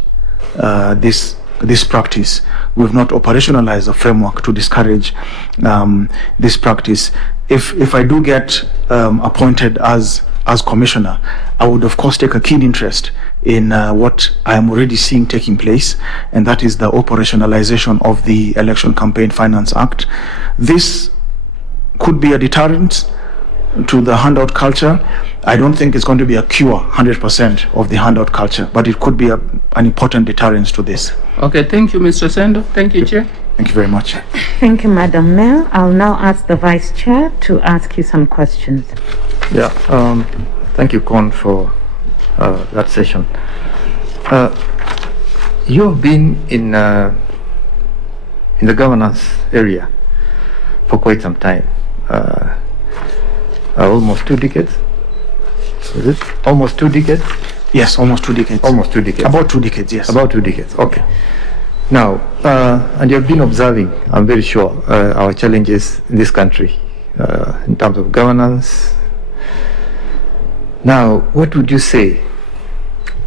this practice. We've not operationalized a framework to discourage this practice. If I do get appointed as commissioner, I would of course take a keen interest in what I am already seeing taking place, and that is the operationalization of the Election Campaign Finance Act. This could be a deterrent to the handout culture. I don't think it's going to be a cure 100% of the handout culture, but it could be an important deterrence to this. Okay, thank you, Mr. Sendo. Thank you, Chair. Thank you very much. Thank you, Madam Mayor. I'll now ask the Vice Chair to ask you some questions. Yeah, thank you, Con, for that session. You have been in the governance area for quite some time, almost 2 decades. Is it almost 2 decades? Yes, almost 2 decades. Almost 2 decades. About 2 decades, yes. About 2 decades, okay. Now, and you've been observing, I'm very sure, our challenges in this country in terms of governance. Now, what would you say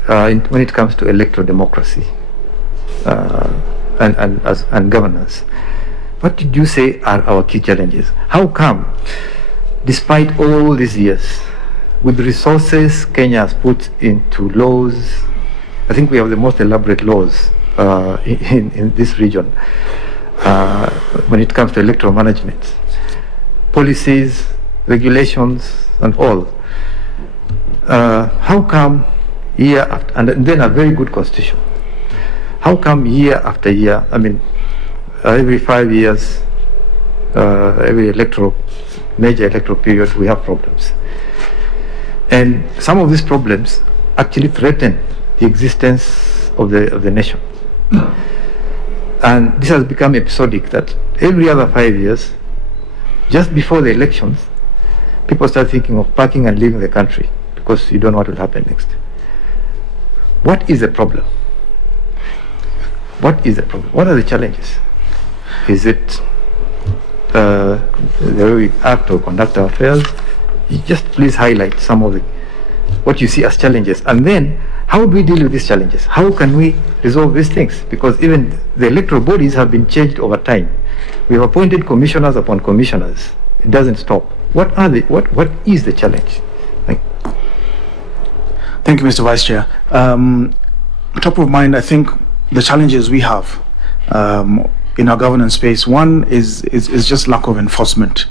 when it comes to electoral democracy and governance? What did you say are our key challenges? How come, despite all these years, with resources Kenya has put into laws, I think we have the most elaborate laws in this region when it comes to electoral management. Policies, regulations, and all. How come year after, and then a very good constitution, how come year after year, I mean, every 5 years, every major electoral period, we have problems. And some of these problems actually threaten the existence of the nation. And this has become episodic, that every other 5 years, just before the elections, people start thinking of packing and leaving the country because you don't know what will happen next. What is the problem? What is the problem? What are the challenges? Is it the way we act or conduct our affairs? Just please highlight some of what you see as challenges, and then how do we deal with these challenges? How can we resolve these things? Because even the electoral bodies have been changed over time. We have appointed commissioners upon commissioners. It doesn't stop. What is the challenge? Thank you, Mr. Vice Chair. Top of mind, I think the challenges we have in our governance space, one is just lack of enforcement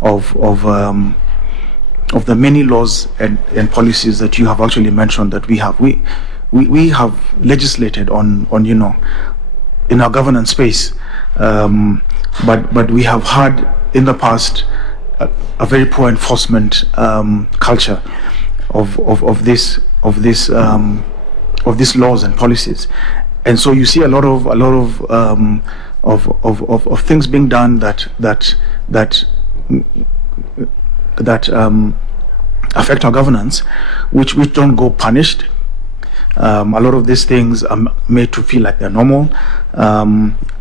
of the many laws and policies that you have actually mentioned that we have. We have legislated on in our governance space, but we have had in the past a very poor enforcement culture of these laws and policies, and so you see a lot of things being done that affect our governance, which don't go punished. A lot of these things are made to feel like they're normal.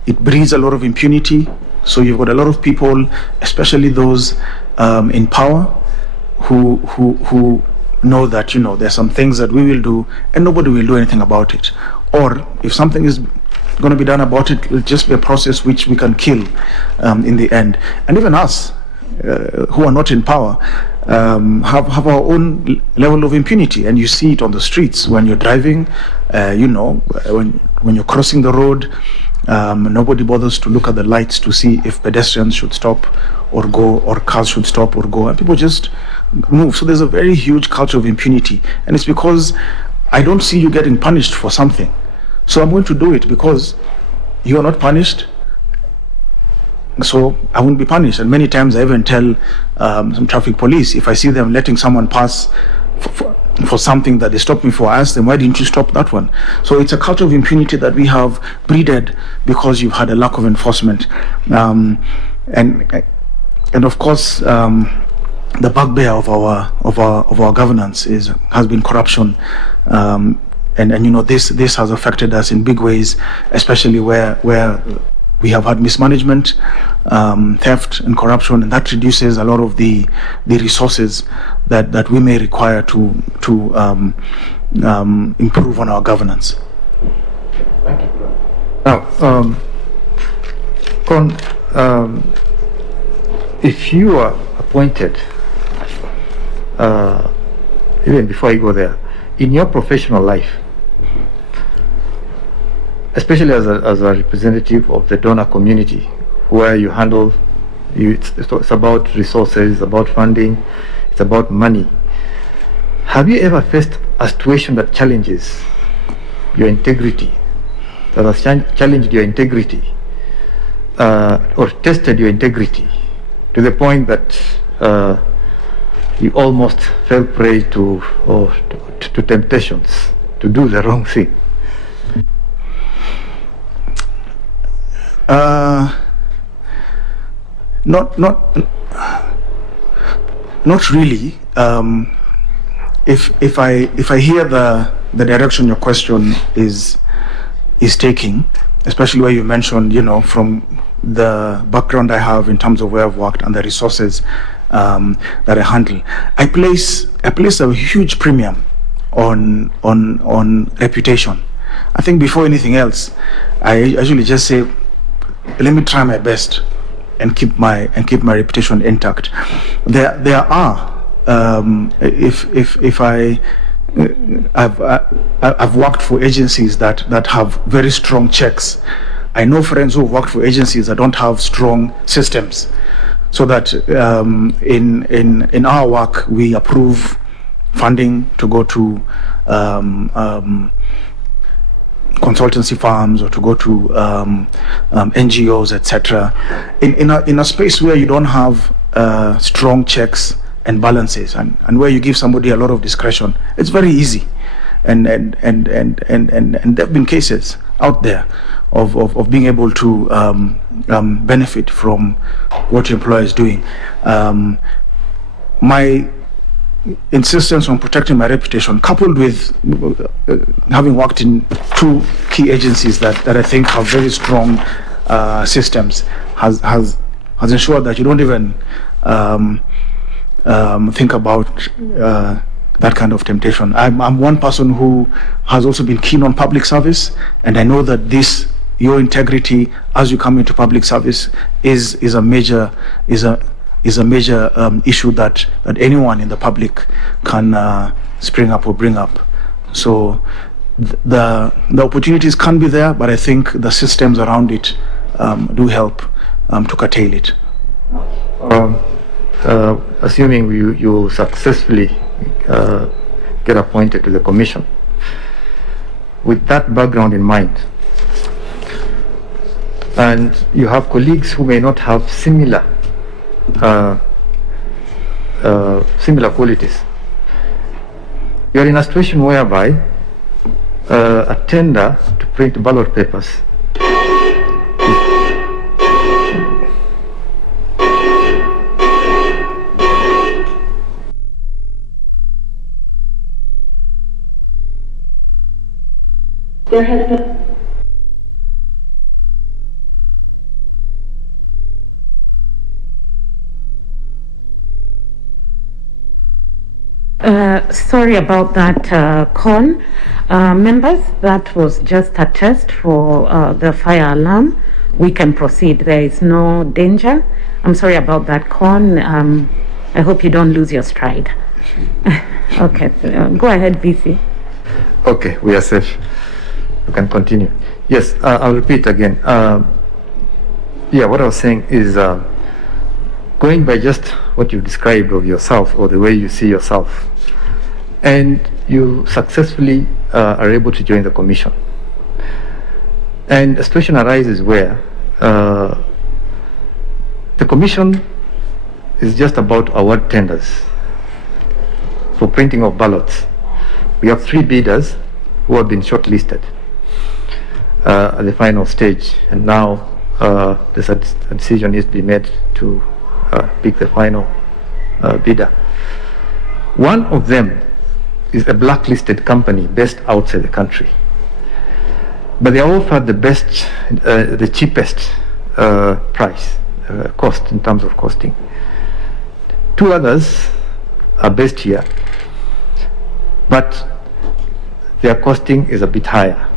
It breeds a lot of impunity. So you've got a lot of people, especially those in power, who know that there's some things that we will do and nobody will do anything about it. Or if something is going to be done about it, it'll just be a process which we can kill in the end. And even us, who are not in power, have our own level of impunity, and you see it on the streets when you're driving. When you're crossing the road, nobody bothers to look at the lights to see if pedestrians should stop or go, or cars should stop or go, and people just move. So there's a very huge culture of impunity, and it's because I don't see you getting punished for something, so I'm going to do it because you are not punished. So I won't be punished. And many times I even tell some traffic police, if I see them letting someone pass for something that they stopped me for, I ask them, why didn't you stop that one? So it's a culture of impunity that we have breeded because you've had a lack of enforcement, and of course the bugbear of our governance has been corruption, and this has affected us in big ways, especially where we have had mismanagement, theft and corruption, and that reduces a lot of the resources that we may require to improve on our governance. Thank you. Now, if you are appointed, even before you go there, in your professional life, especially as a representative of the donor community, where you handle, it's about resources, it's about funding, it's about money. Have you ever faced a situation that challenges your integrity, that has challenged your integrity, or tested your integrity to the point that you almost fell prey to temptations to do the wrong thing? Not really. If I hear the direction your question is taking, especially where you mentioned, from the background I have in terms of where I've worked and the resources that I handle, I place a huge premium on reputation. I think before anything else, I usually just say, let me try my best and keep my reputation intact. There are if I I've worked for agencies that have very strong checks. I know friends who have worked for agencies that don't have strong systems, so that in our work we approve funding to go to consultancy firms or to go to NGOs, etc. In a space where you don't have strong checks and balances, and where you give somebody a lot of discretion, it's very easy. And there have been cases out there of being able to benefit from what your employer is doing. My insistence on protecting my reputation, coupled with having worked in two key agencies that I think have very strong systems, has ensured that you don't even think about that kind of temptation. I'm one person who has also been keen on public service, and I know that your integrity as you come into public service is a major issue that anyone in the public can spring up or bring up. So the opportunities can be there, but I think the systems around it do help to curtail it. Assuming you successfully get appointed to the commission, with that background in mind, and you have colleagues who may not have similar qualities, you're in a situation whereby a tender to print ballot papers There has been sorry about that, Con. Members, that was just a test for the fire alarm. We can proceed. There is no danger. I'm sorry about that, Con. I hope you don't lose your stride. Okay, go ahead, VC. Okay, we are safe. You can continue. Yes, I'll repeat again. What I was saying is, going by just what you described of yourself or the way you see yourself, and you successfully are able to join the commission, and a situation arises where the commission is just about award tenders for printing of ballots. We have 3 bidders who have been shortlisted at the final stage, and now a decision needs to be made to pick the final bidder. One of them is a blacklisted company based outside the country, but they are offered the cheapest price, cost in terms of costing. 2 others are based here, but their costing is a bit higher.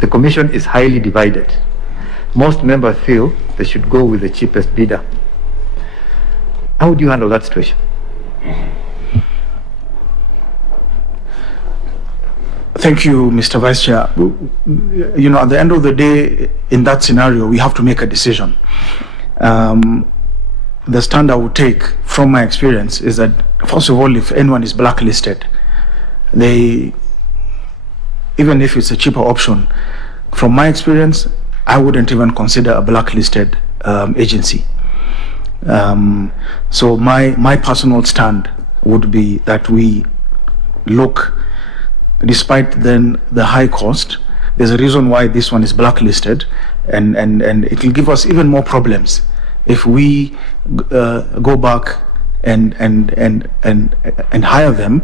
The commission is highly divided. Most members feel they should go with the cheapest bidder. How would you handle that situation? Thank you, Mr. Vice Chair. You know, at the end of the day, in that scenario, we have to make a decision. The stand I would take from my experience is that, first of all, if anyone is blacklisted, even if it's a cheaper option, from my experience, I wouldn't even consider a blacklisted agency. So my personal stand would be that we look, despite then the high cost, there's a reason why this one is blacklisted, and it will give us even more problems if we go back and hire them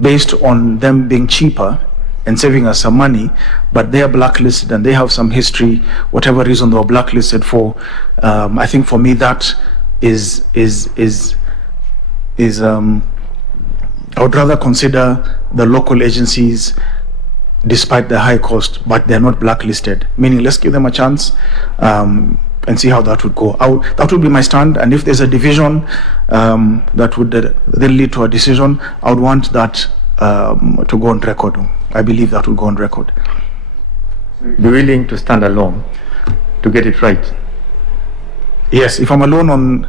based on them being cheaper and saving us some money, but they are blacklisted and they have some history, whatever reason they were blacklisted for. I think for me that is I would rather consider the local agencies despite the high cost, but they're not blacklisted, meaning let's give them a chance and see how that would go. That would be my stand, and if there's a division that would then lead to a decision, I would want that to go on record. I believe that will go on record. Be willing to stand alone to get it right. Yes, if I'm alone on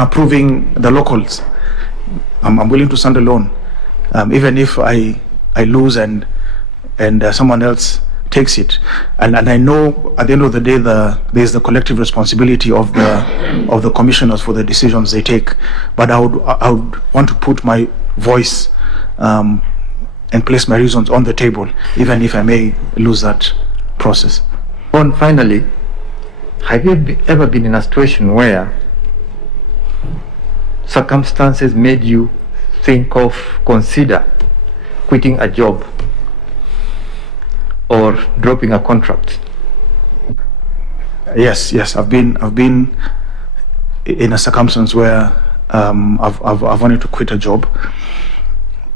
approving the locals, I'm willing to stand alone, even if I lose and someone else takes it. And I know at the end of the day there's the collective responsibility of the commissioners for the decisions they take. But I would want to put my voice and place my reasons on the table, even if I may lose that process. And finally, have you ever been in a situation where circumstances made you consider quitting a job or dropping a contract? Yes, I've been in a circumstance where I've wanted to quit a job,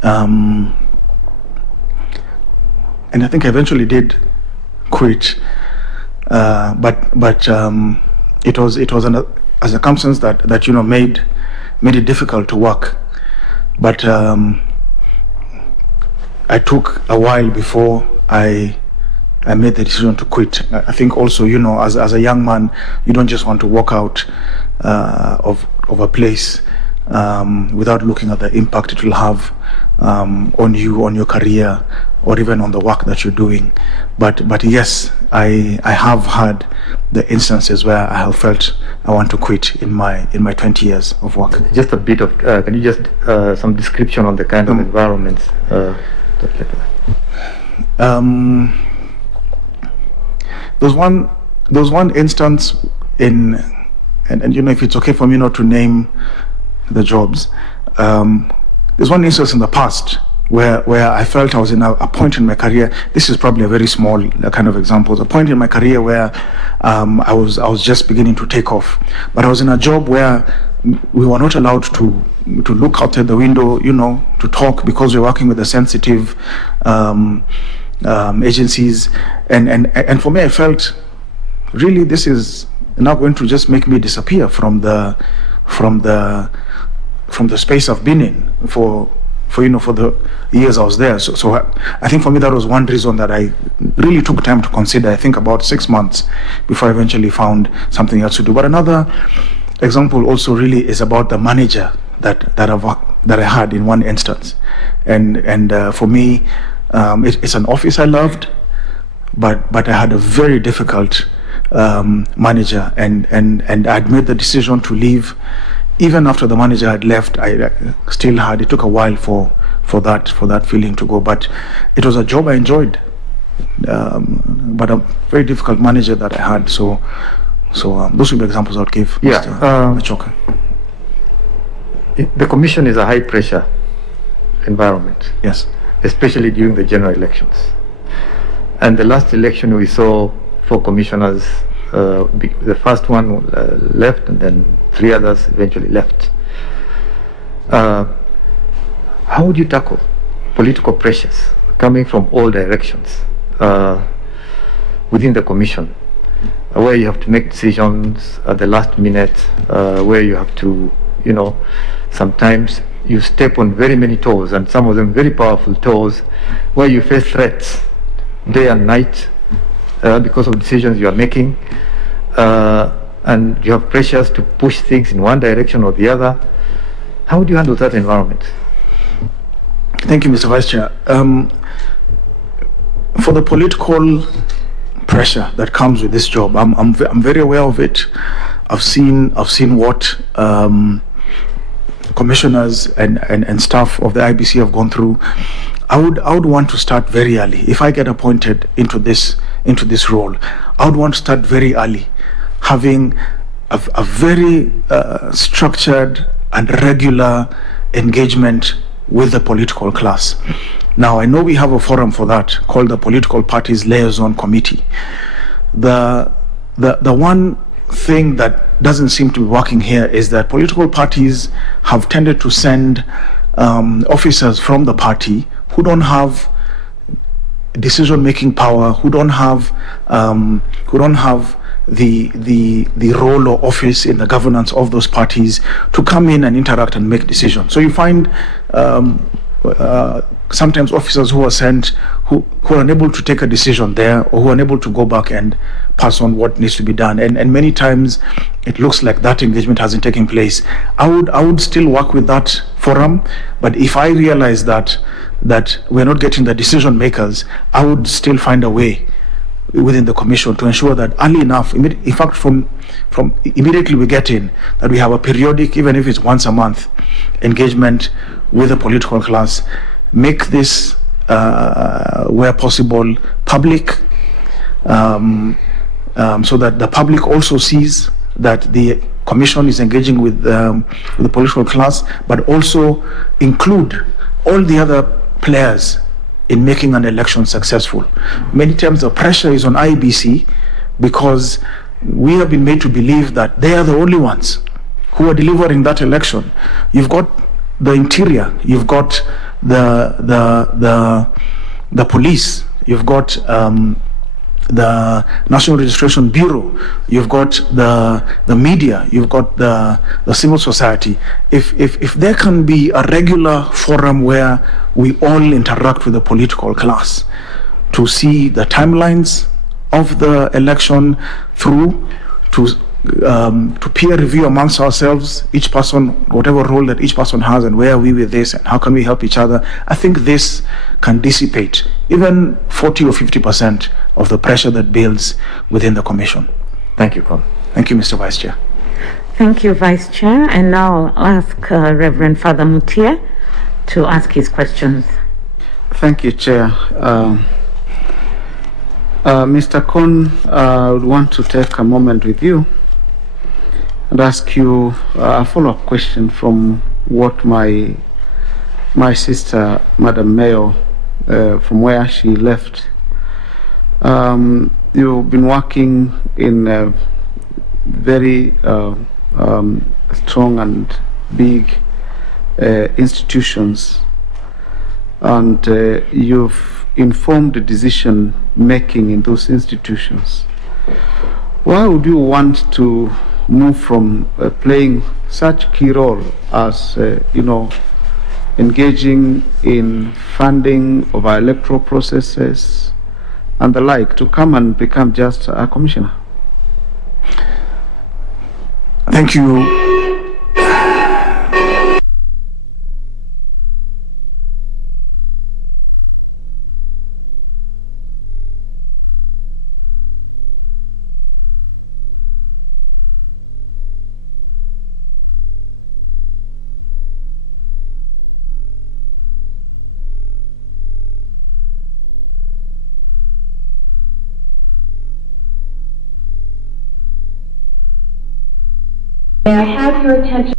and I think I eventually did quit, but it was a circumstance that made it difficult to work. But I took a while before I made the decision to quit. I think also, as a young man, you don't just want to walk out of a place without looking at the impact it will have on you, on your career, or even on the work that you're doing. But yes, I have had the instances where I have felt I want to quit in my 20 years of work. Just a bit of, can you just some description on the kind of environments? There's one instance and if it's okay for me not to name the jobs, there's one instance in the past where I felt I was in a point in my career. This is probably a very small kind of example. A point in my career where I was just beginning to take off, but I was in a job where we were not allowed to look outside the window, to talk, because we're working with the sensitive agencies, and for me, I felt really this is now going to just make me disappear from the space I've been in for the years I was there. So I think for me that was one reason that I really took time to consider. I think about 6 months before I eventually found something else to do. But another example also really is about the manager that I had in one instance, and for me, it's an office I loved, but I had a very difficult manager, and I'd made the decision to leave. Even after the manager had left, I still had. It took a while for that feeling to go, but it was a job I enjoyed, but a very difficult manager that I had. So those would be examples I would give. Yeah. Mr. Machoka. The commission is a high pressure environment. Yes. Especially during the general elections. And the last election we saw 4 commissioners. The first one left, and then 3 others eventually left. How would you tackle political pressures coming from all directions within the commission, where you have to make decisions at the last minute, where you have to, sometimes you step on very many toes, and some of them very powerful toes, where you face threats day and night because of decisions you are making, and you have pressures to push things in one direction or the other. How would you handle that environment? Thank you, Mr. Vice Chair. For the political pressure that comes with this job, I'm very aware of it. I've seen what commissioners and staff of the IEBC have gone through. I would want to start very early. If I get appointed into this role, I would want to start very early, having a very structured and regular engagement with the political class. Now, I know we have a forum for that called the Political Parties Liaison Committee. The one thing that doesn't seem to be working here is that political parties have tended to send officers from the party who don't have decision-making power, who don't have the role or office in the governance of those parties to come in and interact and make decisions. So you find sometimes officers who are sent who are unable to take a decision there, or who are unable to go back and pass on what needs to be done. And many times it looks like that engagement hasn't taken place. I would still work with that forum, but if I realize that we're not getting the decision makers, I would still find a way within the commission to ensure that early enough, in fact from immediately we get in, that we have a periodic, even if it's once a month, engagement with the political class. Make this where possible public, so that the public also sees that the commission is engaging with the political class, but also include all the other players in making an election successful. Many times the pressure is on IEBC because we have been made to believe that they are the only ones who are delivering that election. You've got the interior, you've got the police, you've got the National Registration Bureau, you've got the media, you've got the civil society. If there can be a regular forum where we all interact with the political class to see the timelines of the election through to peer review amongst ourselves, each person, whatever role that each person has, and where are we with this and how can we help each other, I think this can dissipate even 40 or 50% of the pressure that builds within the commission. Thank you, Con. Thank you, Mr. Vice Chair. Thank you, Vice Chair. And now I'll ask Reverend Father Mutia to ask his questions. Thank you, Chair. Mr. Kon, I would want to take a moment with you and ask you a follow-up question from what my sister, Madam Mayo, from where she left. You've been working in very strong and big institutions, and you've informed the decision making in those institutions. Why would you want to move from playing such key role as engaging in funding of our electoral processes and the like, to come and become just a commissioner? Thank you. May I have your attention?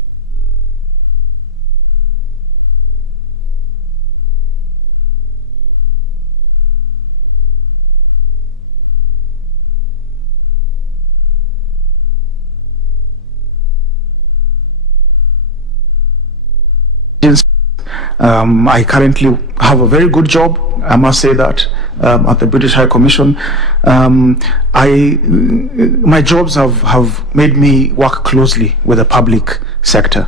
I currently have a very good job, I must say that, at the British High Commission. My jobs have made me work closely with the public sector.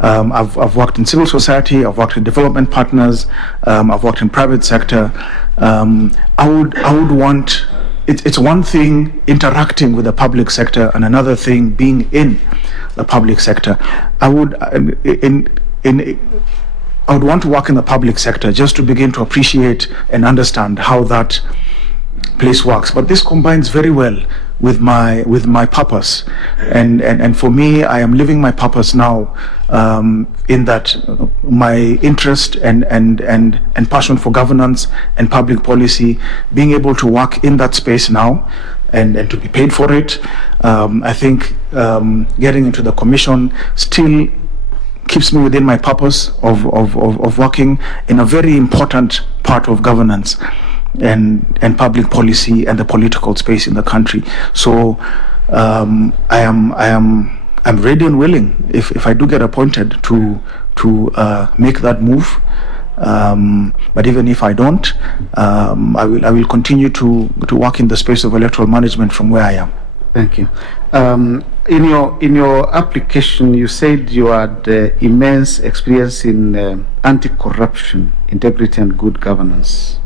I've worked in civil society, I've worked in development partners, I've worked in private sector. I would want, it's one thing interacting with the public sector and another thing being in the public sector. I would want to work in the public sector just to begin to appreciate and understand how that place works. But this combines very well with my purpose, and for me, I am living my purpose now, in that my interest and passion for governance and public policy, being able to work in that space now and to be paid for it. I think getting into the commission still keeps me within my purpose of working in a very important part of governance and public policy and the political space in the country. So I'm ready and willing, if I do get appointed, to make that move. But even if I don't, I will continue to work in the space of electoral management from where I am. Thank you. in your application, you said you had immense experience in anti-corruption, integrity, and good governance.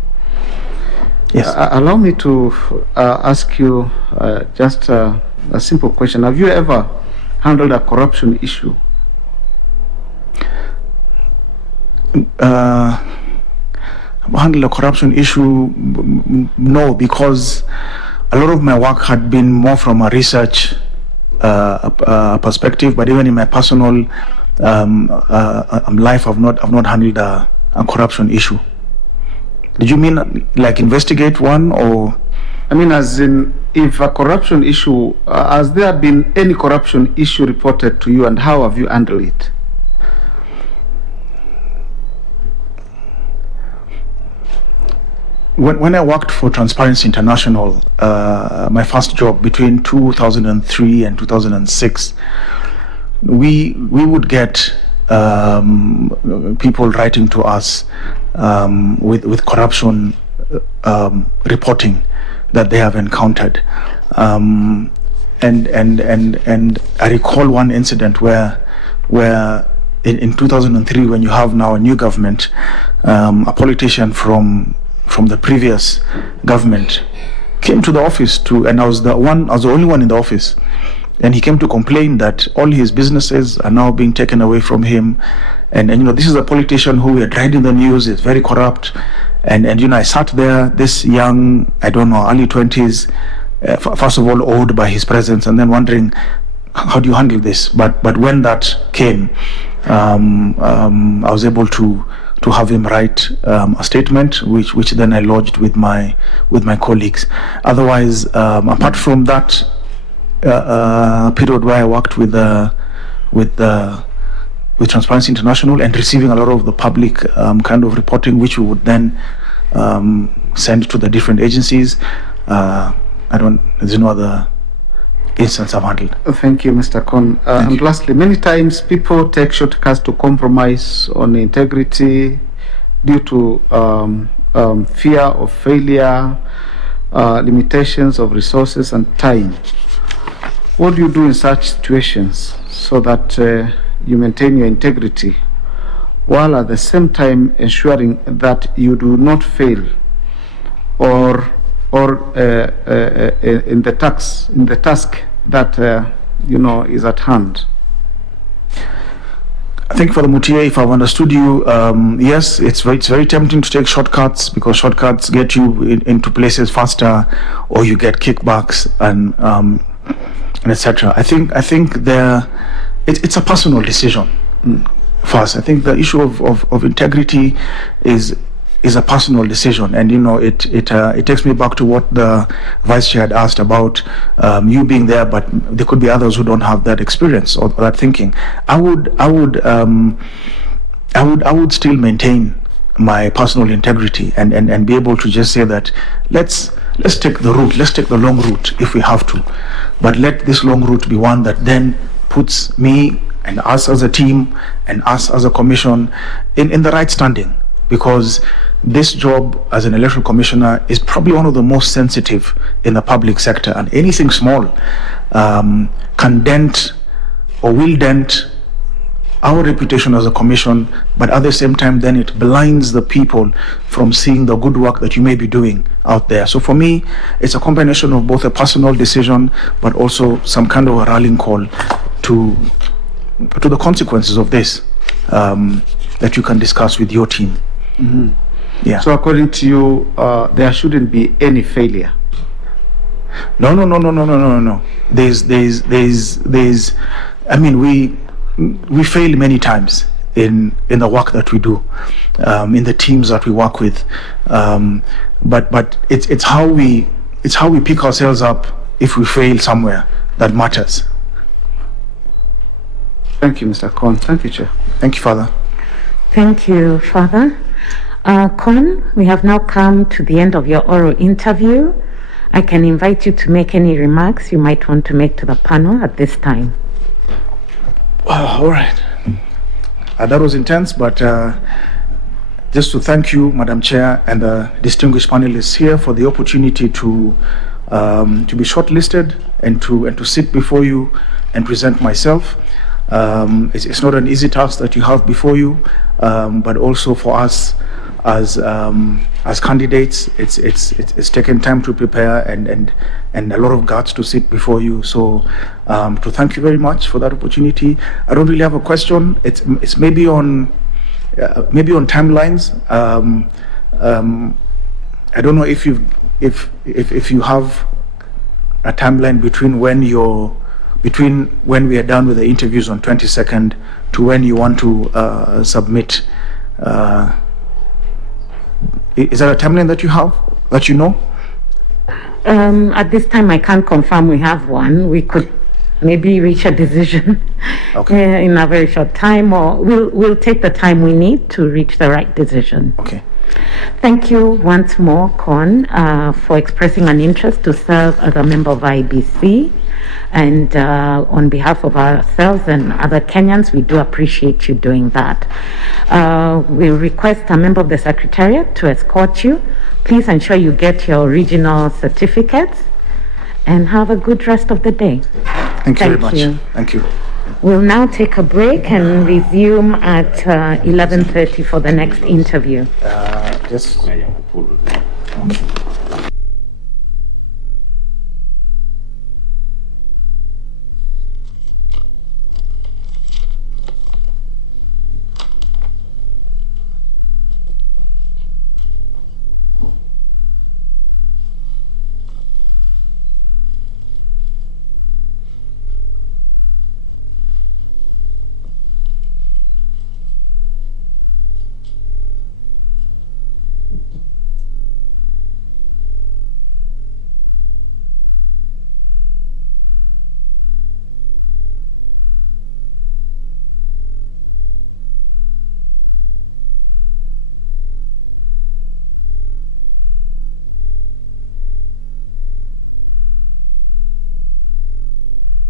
Yes. Allow me to ask you just a simple question. Have you ever handled a corruption issue? Handle a corruption issue? No, because a lot of my work had been more from a research perspective. But even in my personal life, I've not handled a corruption issue. Did you mean like investigate one, or? I mean, as in, if a corruption issue, has there been any corruption issue reported to you, and how have you handled it? When I worked for Transparency International, my first job between 2003 and 2006, we would get people writing to us with corruption reporting that they have encountered, and I recall one incident where in 2003, when you have now a new government, a politician from the previous government came to the office and I was the only one in the office, and he came to complain that all his businesses are now being taken away from him, and this is a politician who we had read in the news is very corrupt, and I sat there, this young, I don't know, early 20s, first of all awed by his presence, and then wondering, how do you handle this? But when that came, I was able to have him write a statement, which then I lodged with my colleagues. Otherwise, apart from that period where I worked with Transparency International and receiving a lot of the public kind of reporting, which we would then send to the different agencies, there's no other instance I've handled. Thank you, Mr. Kon. And lastly, many times people take shortcuts to compromise on integrity due to fear of failure, limitations of resources and time. What do you do in such situations so that you maintain your integrity while at the same time ensuring that you do not fail or in the task that is at hand? I think for the Mutie, if I've understood you, yes, it's very tempting to take shortcuts, because shortcuts get you into places faster, or you get kickbacks and etc. I think it's a personal decision. First, I think the issue of integrity is a personal decision, and it takes me back to what the vice chair had asked about you being there, but there could be others who don't have that experience or that thinking. I would still maintain my personal integrity and be able to just say that let's take the long route if we have to, but let this long route be one that then puts me and us as a team and us as a commission in the right standing, because this job as an electoral commissioner is probably one of the most sensitive in the public sector, and anything small can dent or will dent our reputation as a commission, but at the same time then it blinds the people from seeing the good work that you may be doing out there. So for me, it's a combination of both a personal decision but also some kind of a rallying call to the consequences of this that you can discuss with your team. Mm-hmm. Yeah. So according to you, there shouldn't be any failure? No. There's I mean, we fail many times in the work that we do, in the teams that we work with, but it's how we pick ourselves up if we fail somewhere that matters. Thank you, Mr. Kon. Thank you, Chair. Thank you, Father. Thank you, Father. Kon, we have now come to the end of your oral interview. I can invite you to make any remarks you might want to make to the panel at this time. All right. That was intense, but just to thank you, Madam Chair, and the distinguished panelists here for the opportunity to to be shortlisted and to sit before you and present myself. It's not an easy task that you have before you, but also for us as candidates, it's taken time to prepare and a lot of guts to sit before you. So to thank you very much for that opportunity. I don't really have a question. It's maybe on timelines. I don't know if you have a timeline between when we are done with the interviews on 22nd to when you want to submit. Is there a timeline that you have, that you know? At this time, I can't confirm we have one. We could maybe reach a decision in a very short time, or we'll take the time we need to reach the right decision. Okay. Thank you once more, Con, for expressing an interest to serve as a member of IEBC. And on behalf of ourselves and other Kenyans, we do appreciate you doing that. We request a member of the Secretariat to escort you. Please ensure you get your original certificates and have a good rest of the day. Thank you very much. Thank you. We'll now take a break and resume at 11:30 for the next interview. Yes.